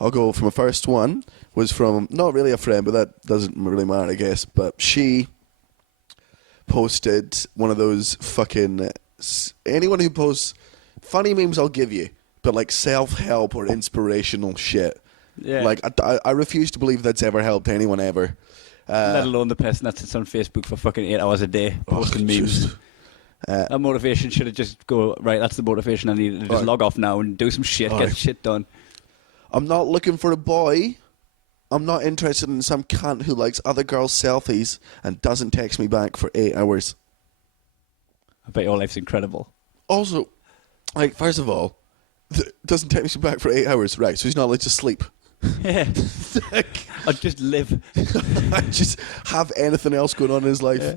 I'll go from a first one. Was from not really a friend, but that doesn't really matter, I guess. But she posted one of those fucking... anyone who posts funny memes I'll give you, but like self-help or inspirational shit. Yeah. Like, I refuse to believe that's ever helped anyone ever. Let alone the person that sits on Facebook for fucking 8 hours a day posting memes. That motivation should have just go, right, that's the motivation. I need to just log off now and do some shit, get shit done. I'm not looking for a boy. I'm not interested in some cunt who likes other girls' selfies and doesn't text me back for 8 hours. I bet your life's incredible. Also, like, first of all, doesn't text me back for 8 hours, right? So he's not allowed to sleep. Yeah. I just live. I just have anything else going on in his life. Yeah.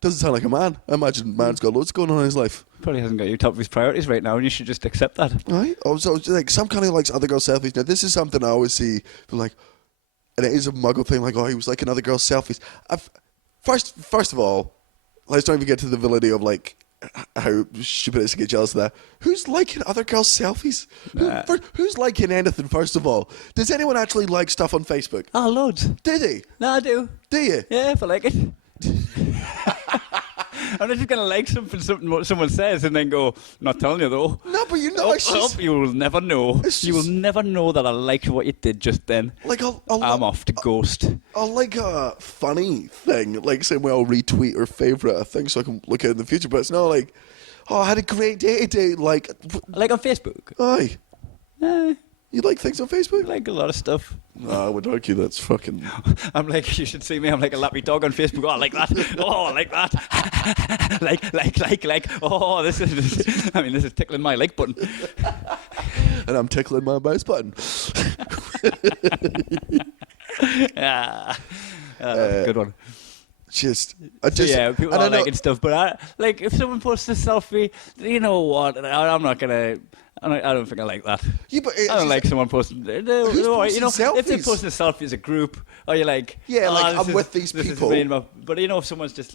Doesn't sound like a man. I imagine man's got loads going on in his life. Probably hasn't got you top of his priorities right now, and you should just accept that. Right? So, like, some kind of likes other girls' selfies. Now, this is something I always see, like, and it is a muggle thing, like, oh, he was liking other girls' selfies. First of all, let's not even get to the validity of, like, how stupid it is to get jealous of that. Who's liking other girls' selfies? Nah. Who's liking anything, first of all? Does anyone actually like stuff on Facebook? Oh, loads. Do they? No, I do. Do you? Yeah, if I like it. I'm not just going to like something what someone says and then go, not telling you though. No, but you know, you will never know. You will never know that I liked what you did just then. Like, I'm off to ghost. I'll like a funny thing, like saying, well, I'll retweet or favourite a thing so I can look at it in the future, but it's not like, oh, I had a great day today, like on Facebook? Aye. You like things on Facebook? I like a lot of stuff. No, I would argue that's fucking... I'm like, you should see me, I'm like a lappy dog on Facebook. Oh, I like that. Oh, I like that. like. Oh, this is tickling my like button. And I'm tickling my mouse button. Yeah. That's a good one. Yeah, people are liking stuff, but if someone posts a selfie, you know what? I'm not gonna... I don't think I like that. Yeah, but I don't like someone posting. Who's posting selfies? If they're posting a selfie as a group, or you're like, yeah, I'm with these people. But if someone's just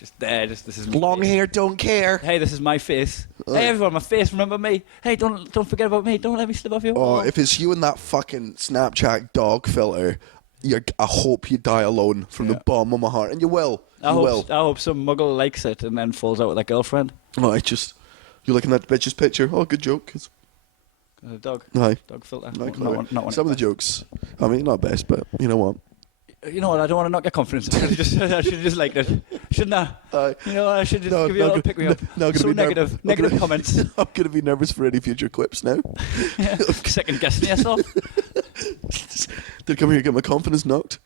this is long hair, don't care. Hey, this is my face. Hey, everyone, my face. Remember me. Hey, don't forget about me. Don't let me slip off your wall. If it's you and that fucking Snapchat dog filter, I hope you die alone from the bottom of my heart, and you will. I hope some muggle likes it and then falls out with their girlfriend. You're looking at the bitch's picture. Oh, good joke. A dog. Aye. Dog filter. Not one. Some of the jokes. I mean, not best, but you know what? You know what? I don't want to knock your confidence. I should have just liked it, shouldn't I? I should just give you a little pick me up. So negative comments. I'm going to be nervous for any future clips now. Second guessing yourself. Did I come here and get my confidence knocked?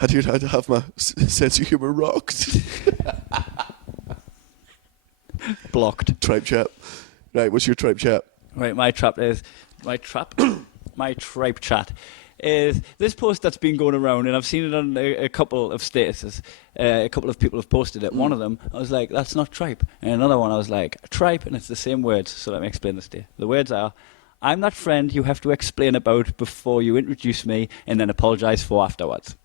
Had to have my sense of humour rocked. Blocked. Tripe chat. Right, what's your tripe chat? Right, my tripe chat is this post that's been going around, and I've seen it on a couple of statuses. A couple of people have posted it. One of them, I was like, that's not tripe. And another one, I was like, tripe, and it's the same words. So let me explain this to you. The words are, I'm that friend you have to explain about before you introduce me and then apologise for afterwards.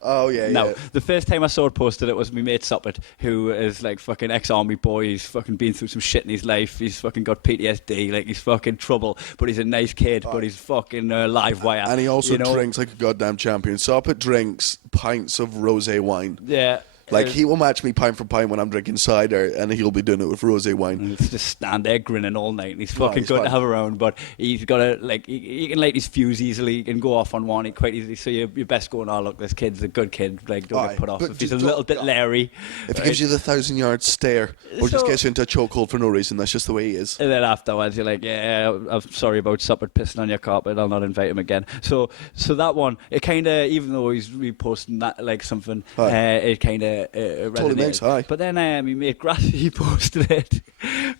Oh, yeah, Now, the first time I saw it posted, it was my mate Soppert, who is like fucking ex-army boy. He's fucking been through some shit in his life. He's fucking got PTSD. Like, he's fucking trouble. But he's a nice kid, but he's fucking live wire. And he also drinks like a goddamn champion. Soppert drinks pints of rosé wine. Yeah. Like, he will match me pint for pint when I'm drinking cider, and he'll be doing it with rosé wine. And he's just stand there grinning all night, and he's fucking good to have around, but he's got to, like, he can light his fuse easily, he can go off on one quite easily, so you're best going, oh, look, this kid's a good kid, like, don't get put off if he's a little bit leery. If he gives you the 1,000-yard stare, or just gets you into a chokehold for no reason, that's just the way he is. And then afterwards, you're like, yeah, I'm sorry about Soppert pissing on your carpet, I'll not invite him again. So that one, it kind of, even though he's reposting that, like, something, it kind of resonated. But then my mate Grassy posted it.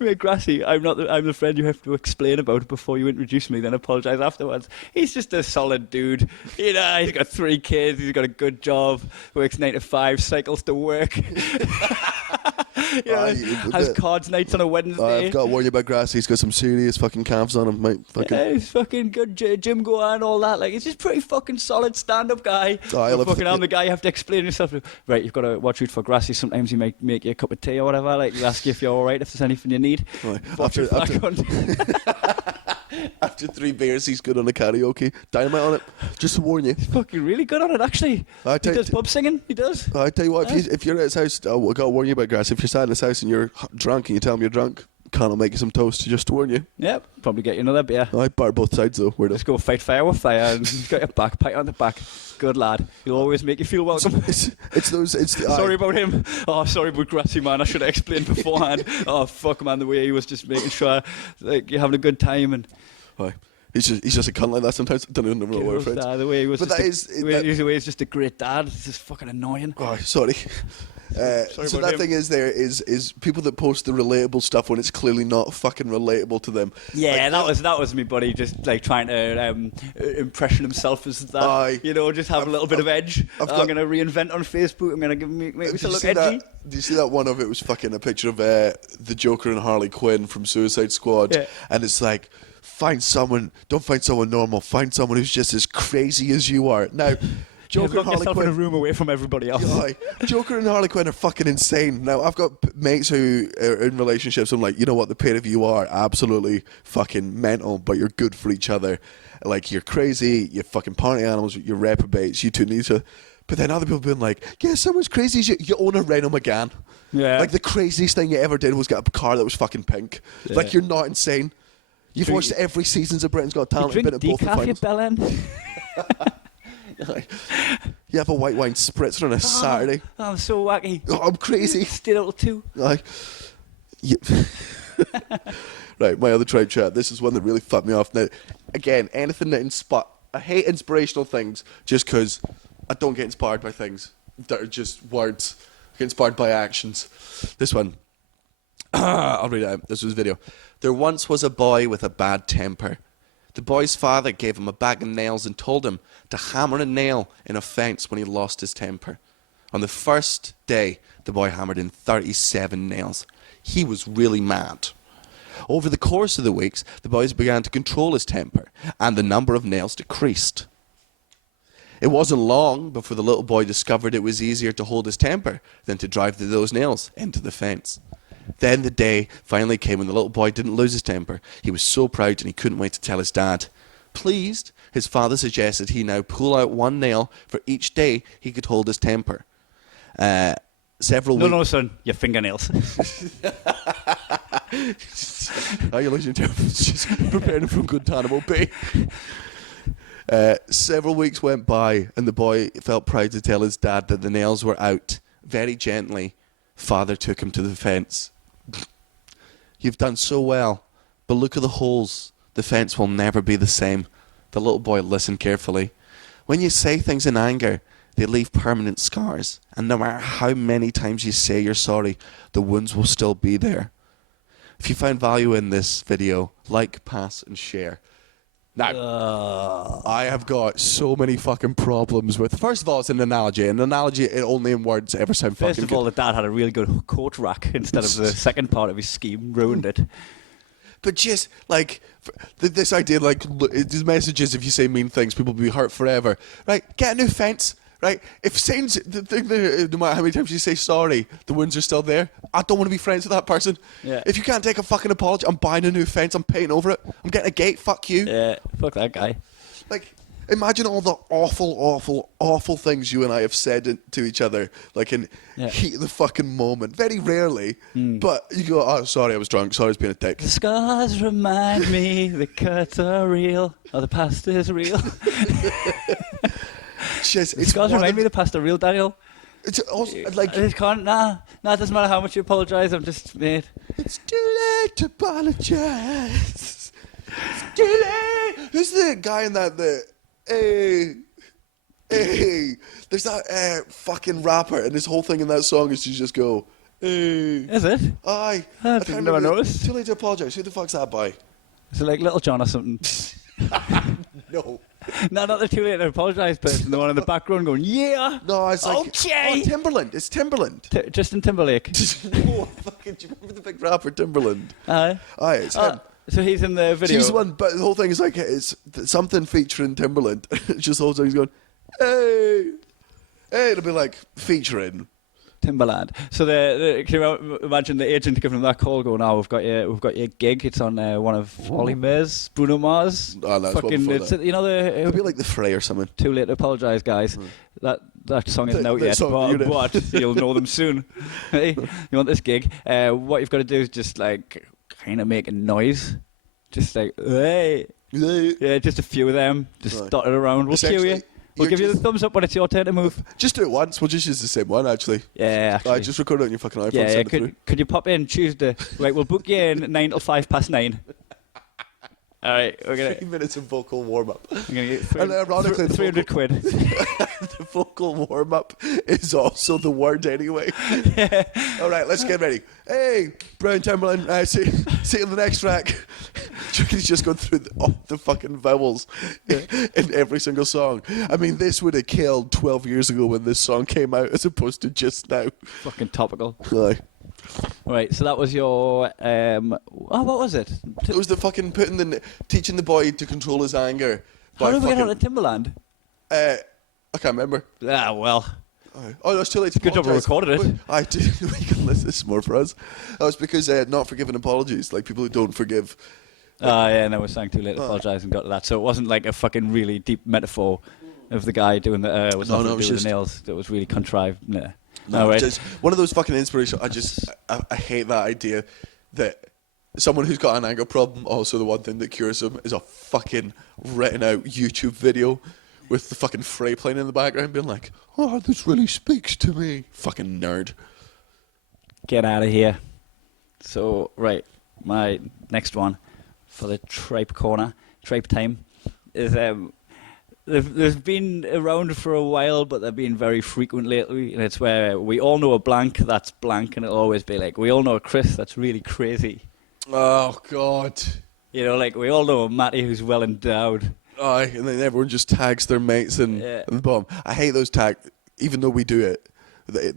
Mate Grassy, I'm the friend you have to explain about before you introduce me, then apologise afterwards. He's just a solid dude. He's got 3 kids, he's got a good job, works 9 to 5, cycles to work. Has cards nights on a Wednesday. I've got to warn you about Grassy. He's got some serious fucking calves on him, mate. Yeah, he's fucking good gym goer and all that. Like, he's just pretty fucking solid stand-up guy. I'm the guy you have to explain yourself to. Right, you've got to watch out for Grassy. Sometimes he might make you a cup of tea or whatever. Like, he'll ask you if you're all right, if there's anything you need. Right. After 3 beers, he's good on the karaoke. Dynamite on it. Just to warn you. He's fucking really good on it, actually. He does pub singing. He does. I tell you what, if you're at his house, I've got to warn you about Grass. If you're sat in his house and you're drunk and you tell him you're drunk, Can't I make you some toast just to warn you? Yep, probably get you another beer. I bar both sides though. Let's go fight fire with fire, and he's got your back, pat you on the back. Good lad. He'll always make you feel welcome. Sorry about him. Oh, sorry about Grassy, man. I should have explained beforehand. Oh, fuck, man. The way he was just making sure like you're having a good time and. Aye. He's just a cunt like that sometimes. I don't even know what we're friends. The way he was. But the way he's just a great dad. It's just fucking annoying. Oh, sorry. So that thing is people that post the relatable stuff when it's clearly not fucking relatable to them. Yeah, like, that was me buddy just like trying to impression himself as that. Just have a little bit of edge. I'm going to reinvent on Facebook. I'm going to make myself look edgy. Do you see that one of it was fucking a picture of the Joker and Harley Quinn from Suicide Squad, and it's like, don't find someone normal, find someone who's just as crazy as you are. Now, Joker and Harley Quinn in a room away from everybody else. Joker and Harley Quinn are fucking insane. Now, I've got mates who are in relationships. I'm like, you know what? The pair of you are absolutely fucking mental, but you're good for each other. Like, you're crazy, you're fucking party animals, you're reprobates, you two need to. But then other people have been like, yeah, someone's crazy as you own a Renault Megane. Yeah. Like, the craziest thing you ever did was get a car that was fucking pink. Yeah. Like, you're not insane. You've watched every seasons of Britain's Got Talent. You drink decaf, you bellend. You have a white wine spritzer on a Saturday. I'm so wacky. Oh, I'm crazy. Stay out too. Right, my other tribe chat. This is one that really fucked me off. Now, again, anything that I hate inspirational things just because I don't get inspired by things that are just words. I get inspired by actions. This one. I'll read it out. This was a video. There once was a boy with a bad temper. The boy's father gave him a bag of nails and told him to hammer a nail in a fence when he lost his temper. On the first day, the boy hammered in 37 nails. He was really mad. Over the course of the weeks, the boys began to control his temper, and the number of nails decreased. It wasn't long before the little boy discovered it was easier to hold his temper than to drive those nails into the fence. Then the day finally came when the little boy didn't lose his temper. He was so proud and he couldn't wait to tell his dad. Pleased, his father suggested he now pull out one nail for each day he could hold his temper. No, son, your fingernails. You're losing your temper. Just preparing for Guantanamo Bay. Several weeks went by and the boy felt proud to tell his dad that the nails were out. Very gently, father took him to the fence. You've done so well, but look at the holes. The fence will never be the same. The little boy listened carefully. When you say things in anger, they leave permanent scars. And no matter how many times you say you're sorry, the wounds will still be there. If you found value in this video, like, pass, and share. Now, I have got so many fucking problems with... First of all, it's an analogy. An analogy, it only in words ever sound fucking good. First of all, the dad had a really good coat rack instead of the second part of his scheme. Ruined it. But just, like, this idea, like, these messages, if you say mean things, people will be hurt forever. Right? Get a new fence. Right? If saying the thing that no matter how many times you say sorry, the wounds are still there, I don't want to be friends with that person. Yeah. If you can't take a fucking apology, I'm buying a new fence, I'm paying over it, I'm getting a gate, fuck you. Yeah, fuck that guy. Like, imagine all the awful things you and I have said to each other, like in heat of the fucking moment. Very rarely, but you go, oh, sorry, I was drunk, sorry, I was being a dick. The scars remind me the cuts are real, or the past is real. Just, the scars remind me the past are real, Daniel. It's also, like... I just can't, it doesn't matter how much you apologise, I'm just, mate. It's too late to apologise. It's too late. Who's the guy in that, hey, there's that fucking rapper, and this whole thing in that song is to just go, hey. Is it? Aye. I didn't never noticed. Too late to apologise. Who the fuck's that by? Is it like Little John or something? No. No, not the too late to apologise person. The one in the background going, yeah. No, it's like, okay. Timberland. It's Timberland. Justin Timberlake. No, fucking, do you remember the big rapper Timberland? Aye. Aye, it's him. So he's in the video. He's the one, but the whole thing is like, it's something featuring Timberland. It's just the whole time he's going, hey. It'll be like, featuring Timberland. So can you imagine the agent giving him that call, going, "Oh, we've got your gig. It's on one of Ollie Mayer's, Bruno Mars. Oh, no, it's you know it'll be like the Fray or something. Too late to apologise, guys. That song isn't out yet, but you'll know them soon. Hey, you want this gig? What you've got to do is just like kind of making noise. Just like, hey. Yeah, just a few of them just dotted around. We'll cue you. We'll give you the thumbs up when it's your turn to move. Just do it once. We'll just use the same one, actually. Yeah, actually. Just record it on your fucking iPhone. Yeah. Could you pop in Tuesday? Right, we'll book you in 9 till 9:05. All right, we're gonna 3 minutes of vocal warm up. We're gonna get ironically, 300 quid. The vocal warm up is also the word anyway. Yeah. All right, let's get ready. Hey, Brown Timberland. See you in the next track. He's just going through all the fucking vowels in every single song. I mean, this would have killed 12 years ago when this song came out, as opposed to just now. Fucking topical. Aye. Right, so that was your what was it? It was the fucking teaching the boy to control his anger. How did we get on to Timberland? I can't remember. Ah, well. Oh, no, it's too late to Good job we recorded it. I did. We can list this more for us. That was because not forgiving apologies, like people who don't forgive. Yeah, no, we sang too late to apologise and got to that. So it wasn't like a fucking really deep metaphor of the guy doing the nothing to do with the nails. That was really contrived. No. No, right. Just one of those fucking inspirations. I hate that idea that someone who's got an anger problem, also the one thing that cures them is a fucking written out YouTube video with the fucking Frey playing in the background being like, oh, this really speaks to me. Fucking nerd. Get out of here. So, right, my next one for the tripe corner, tripe time, is they've been around for a while, but they've been very frequent lately. And it's where we all know a blank that's blank, and it'll always be like, we all know a Chris that's really crazy. Oh, God. You know, like, we all know a Matty who's well endowed. Aye, and then everyone just tags their mates in the bottom. I hate those tags, even though we do it.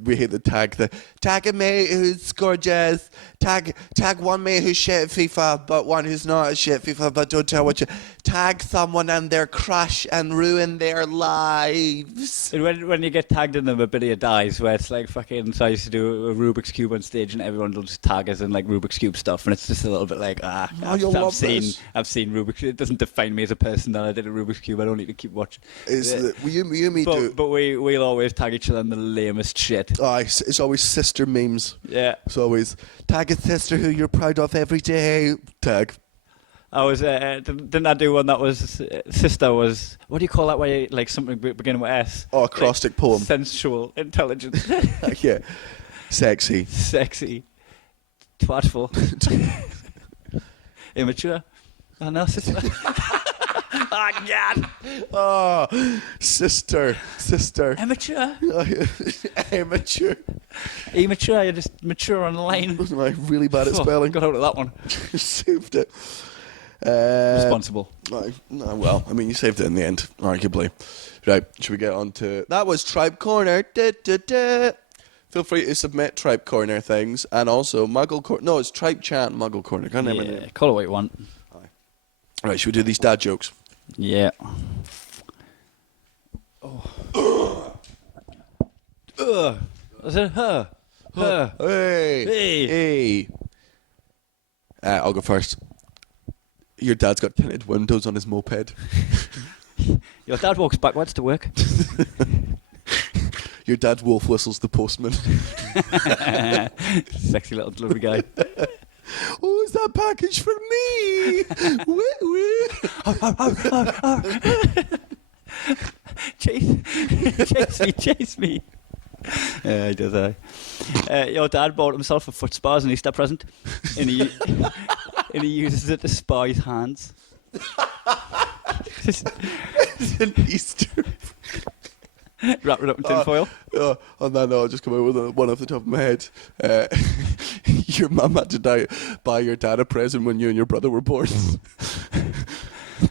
We hate the tag a mate who's gorgeous, tag one mate who's shit at FIFA, but one who's not shit at FIFA, but don't tell what you tag someone and their crush and ruin their lives. And when you get tagged in them, a bit of you dies, where it's like fucking, so I used to do a Rubik's Cube on stage and everyone will just tag us in like Rubik's Cube stuff, and it's just a little bit like, I've seen Rubik's Cube. It doesn't define me as a person that I did a Rubik's Cube. I don't need to keep watching. But we'll always tag each other in the lamest shit. It's always sister memes. Yeah. It's always tag a sister who you're proud of every day. Tag. I was didn't I do one that was sister was, what do you call that, where you, like something beginning with S? Oh, acrostic poem. Sensual intelligence. Yeah. Sexy. Twatful. Immature. Oh no, sister. Oh, God. Oh, sister. Immature. Immature. Immature, you're just mature on the line. I'm really bad at spelling. Got out of that one. Saved it. Responsible. Well, I mean, you saved it in the end, arguably. Right, should we get on to... That was Tribe Corner. Feel free to submit Tribe Corner things, and also Muggle Corner. No, it's Tribe Chat Muggle Corner. Can't remember. Yeah, call it what you want. Right, should we do these dad jokes? Yeah. Is it her? Hey. I'll go first. Your dad's got tinted windows on his moped. Your dad walks backwards to work. Your dad wolf whistles the postman. Sexy little delivery guy. Oh, is that package for me? Chase me. Yeah, he does that. Your dad bought himself a foot spa as an Easter present, and he uses it to spa his hands. It's an Easter. Wrap it up in tinfoil. On that note, I'll just come out with one off the top of my head. Your mum had to buy your dad a present when you and your brother were born.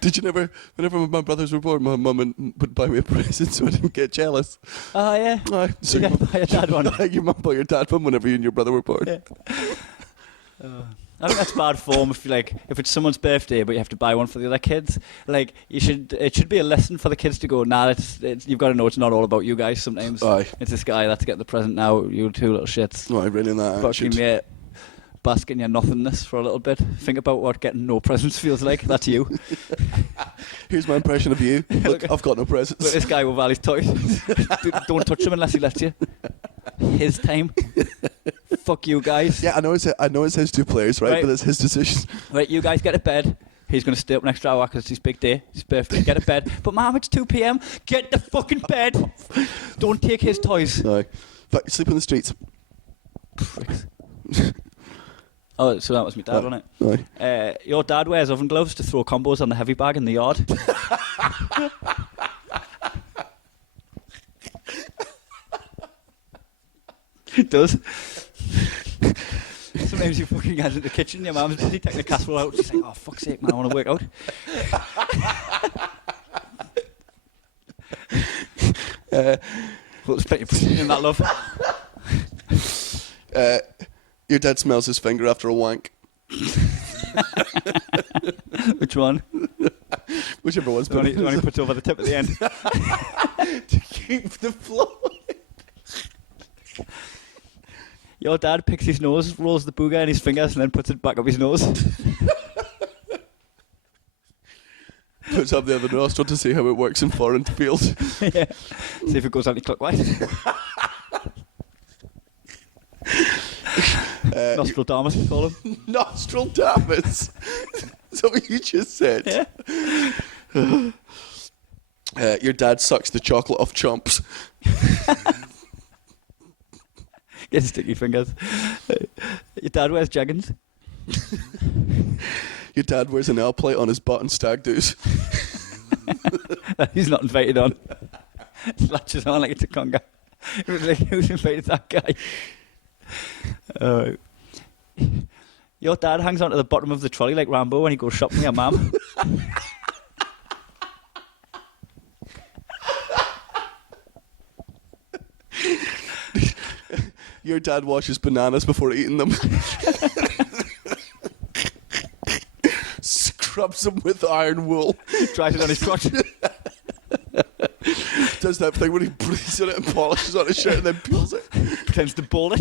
Did you never, whenever my brothers were born, my mum would buy me a present so I didn't get jealous? Oh, yeah. So you buy your dad one. Your mum bought your dad one whenever you and your brother were born. Yeah. I think that's bad form if it's someone's birthday but you have to buy one for the other kids. Like, it should be a lesson for the kids to go, you've got to know it's not all about you guys sometimes. Aye. It's this guy that's getting the present now, you two little shits. No, I really that. Fucking yeah. Bask in your nothingness for a little bit. Think about what getting no presents feels like. That's you. Here's my impression of you. Look, I've got no presents. Look, this guy with all his toys. Don't touch him unless he lets you. His time. Fuck you guys. Yeah, I know it says 2 players, right? But it's his decision. Right, you guys get to bed. He's going to stay up an extra hour because it's his big day. It's his birthday. Get to bed. But Mum, it's 2 p.m. Get the fucking bed. Don't take his toys. No. But sleep on the streets. Oh, so that was my dad, wasn't it? No. Your dad wears oven gloves to throw combos on the heavy bag in the yard. It does. Sometimes you fucking get into the kitchen, your mum's busy taking the casserole out. She's like, oh, fuck's sake, man, I want to work out. Well, there's plenty of precision in that, love. Your dad smells his finger after a wank. Which one? Whichever one's the one he puts over the tip at the end. To keep the flow. Your dad picks his nose, rolls the booger in his fingers, and then puts it back up his nose. Puts up the other nostril to see how it works in foreign fields. Yeah. See if it goes anti-clockwise. Nostradamus, we call him. Nostradamus? Is that what you just said? Yeah. Your dad sucks the chocolate off chomps. Get sticky fingers. Your dad wears jeggings. Your dad wears an L plate on his butt and stag doos. He's not invited on. Latches on like it's a conga. Who's invited that guy? Your dad hangs onto the bottom of the trolley like Rambo when he goes shopping with your mum. Your dad washes bananas before eating them. Scrubs them with iron wool. Dries it on his crotch. Does that thing when he breathes on it and polishes on his shirt and then peels it. Pretends to ball it.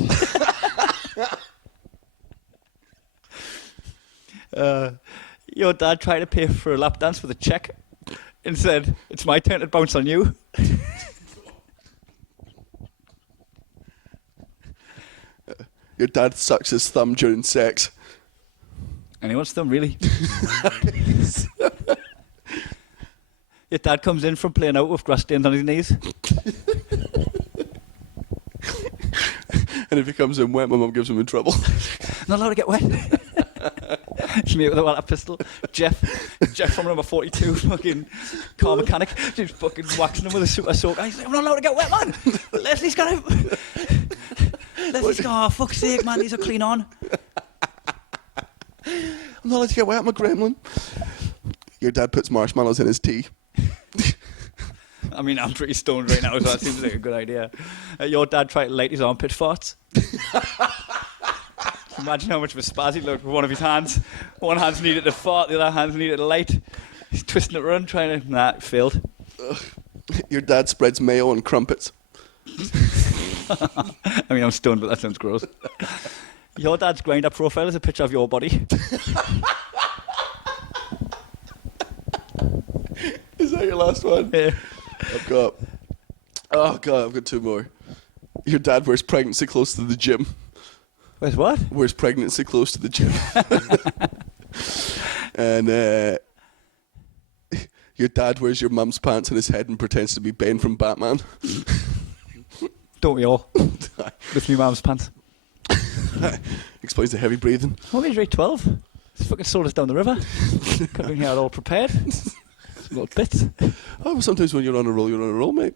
Your dad tried to pay for a lap dance with a cheque and said, it's my turn to bounce on you. Your dad sucks his thumb during sex. Anyone's thumb, really? Your dad comes in from playing out with grass stains on his knees. And if he comes in wet, my mum gives him in trouble. Not allowed to get wet. It's me with a wallet pistol. Jeff from number 42, fucking car mechanic, just fucking waxing him with a super soaker. He's like, I'm not allowed to get wet, man. Leslie's got to... Leslie's got, oh, fuck's sake, man, these are clean on. I'm not allowed to get wet, I'm a gremlin. Your dad puts marshmallows in his tea. I mean, I'm pretty stoned right now, so that seems like a good idea. Your dad tried to light his armpit farts. Imagine how much of a spaz he'd look with one of his hands. One hand's needed to fart, the other hand's needed to light. He's twisting it around, trying to... Nah, it failed. Your dad spreads mayo on crumpets. I mean, I'm stoned, but that sounds gross. Your dad's Grindr profile is a picture of your body. Is that your last one? Yeah. I've got 2 more. Your dad wears pregnancy clothes to the gym. Where's what? Wears pregnancy clothes to the gym. And your dad wears your mum's pants on his head and pretends to be Ben from Batman. Don't we all? With my mum's pants. Explains the heavy breathing. What age are you, 12? It's fucking sold us down the river. Coming here all prepared. Little bits. Oh, well, sometimes when you're on a roll, mate.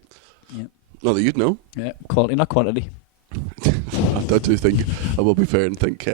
Yeah. Not that you'd know. Yeah, quality, not quantity. I do think, I will be fair and think...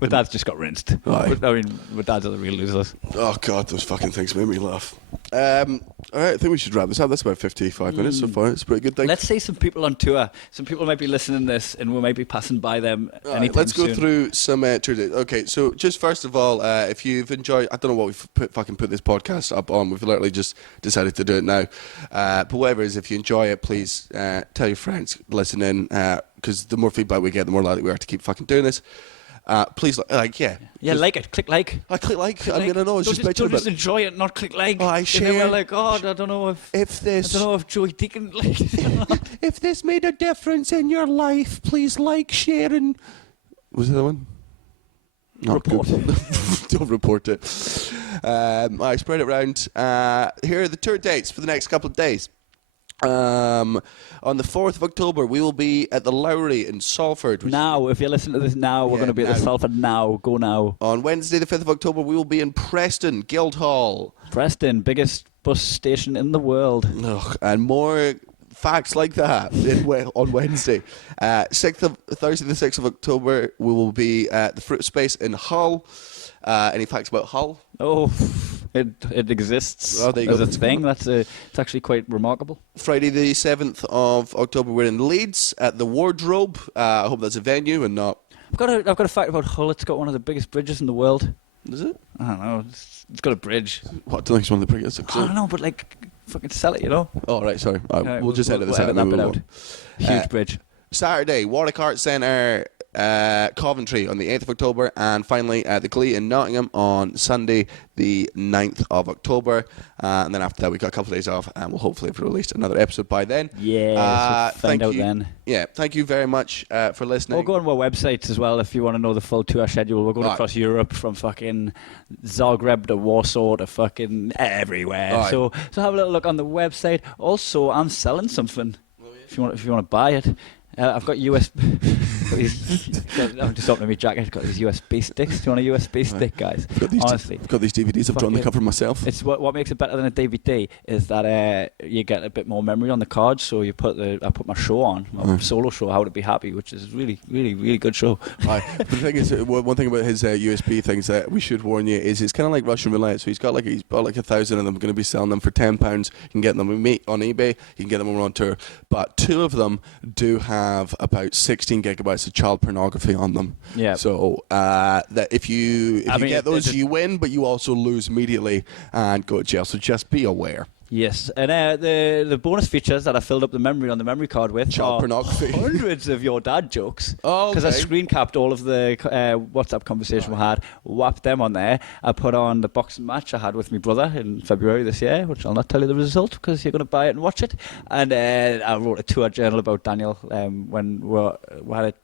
my dad's just got rinsed. Aye. I mean, my dad's are the real losers. Oh, God, those fucking things made me laugh. All right, I think we should wrap this up. That's about 55 minutes so far. It's a pretty good thing. Let's see some people on tour. Some people might be listening to this and we might be passing by them anytime let's go soon. through some tour dates. Okay, so just first of all, if you've enjoyed... I don't know what we've put this podcast up on. We've literally just decided to do it now. But whatever it is, if you enjoy it, please tell your friends, listen in, because the more feedback we get, the more likely we are to keep fucking doing this. Please, yeah, like it. Click like. I click like. I mean, I know it's just don't just enjoy it, not click like. Oh, I share. And then we're like, oh, I don't know if Joey Deacon. Like, if this made a difference in your life, please like, share, and Was the other one? Report. Don't report it. I spread it around. Here are the tour dates for the next couple of days. On the 4th of October, we will be at the Lowry in Salford. Now, if you're listening to this now, we're going to be at the Salford now. Go now. On Wednesday, the 5th of October, we will be in Preston, Guildhall. Preston, biggest bus station in the world. Ugh, and more facts like that on Wednesday. Thursday, the 6th of October, we will be at the Fruit Space in Hull. Any facts about Hull? Oh, it exists as a thing. It's actually quite remarkable. Friday the 7th of October, we're in Leeds at the Wardrobe. I hope that's a venue and not... I've got a fact about Hull. It's got one of the biggest bridges in the world. Is it? I don't know. It's got a bridge. What, I don't think it's one of the biggest. I don't know, but like, fucking sell it, you know? Oh, right, sorry. We'll just edit this out. That bit out. Huge bridge. Saturday, Warwick Arts Centre, Coventry on the 8th of October, and finally the Glee in Nottingham on Sunday the 9th of October, and then after that we've got a couple of days off, and we'll hopefully have released another episode by then. Yeah, so find out then. Yeah, thank you very much for listening. We'll go on our websites as well if you want to know the full tour schedule. We're going across Europe, from fucking Zagreb to Warsaw to fucking everywhere. Right. So have a little look on the website. Also, I'm selling something. If you want to buy it. I've got USB. I'm just opening my jacket. I've got these USB sticks. Do you want a USB stick, guys? Honestly, I've got these DVDs. I've drawn the cover myself. It's what makes it better than a DVD is that you get a bit more memory on the card. So I put my show on, my solo show, How to Be Happy, which is really, really, really good show. But the thing is, one thing about his USB things that we should warn you is it's kind of like Russian roulette. So he's bought like 1,000 of them. Going to be selling them for £10. You can get them on eBay. You can get them on tour. But 2 of them do have about 16 gigabytes of child pornography on them. Yeah. So that if you get those, you win, but you also lose immediately and go to jail. So just be aware. Yes, and the bonus features that I filled up the memory on the memory card with child pornography, hundreds of your dad jokes. Oh, because I screen capped all of the WhatsApp conversation we had, whapped them on there. I put on the boxing match I had with my brother in February this year, which I'll not tell you the result because you're going to buy it and watch it. And I wrote a tour journal about Daniel when we had a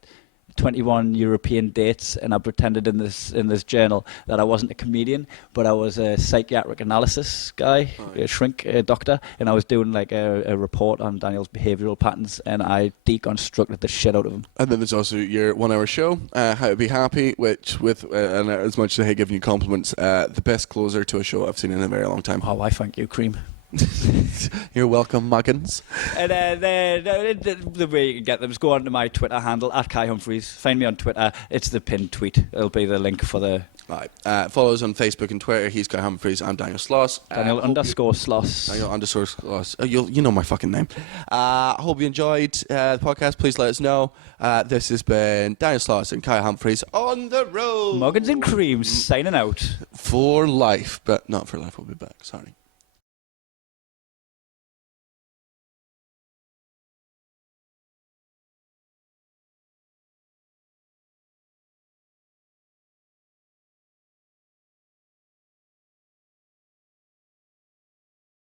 21 European dates, and I pretended in this journal that I wasn't a comedian, but I was a psychiatric analysis guy, a shrink doctor, and I was doing like a report on Daniel's behavioural patterns, and I deconstructed the shit out of him. And then there's also your 1 hour show, How to Be Happy, which and as much as I hate giving you compliments, the best closer to a show I've seen in a very long time. Oh, I thank you, Cream. You're welcome, Muggins. And the way you can get them is go on to my Twitter handle @Kai Humphries. Find me on Twitter. It's the pinned tweet. It'll be the link for the. Right. Follow us on Facebook and Twitter. He's Kai Humphries. I'm Daniel Sloss. Daniel _Sloss. Daniel _Sloss. Oh, you know my fucking name. Hope you enjoyed the podcast. Please let us know. This has been Daniel Sloss and Kai Humphries on the road. Muggins and Cream signing out. For life, but not for life. We'll be back. Sorry.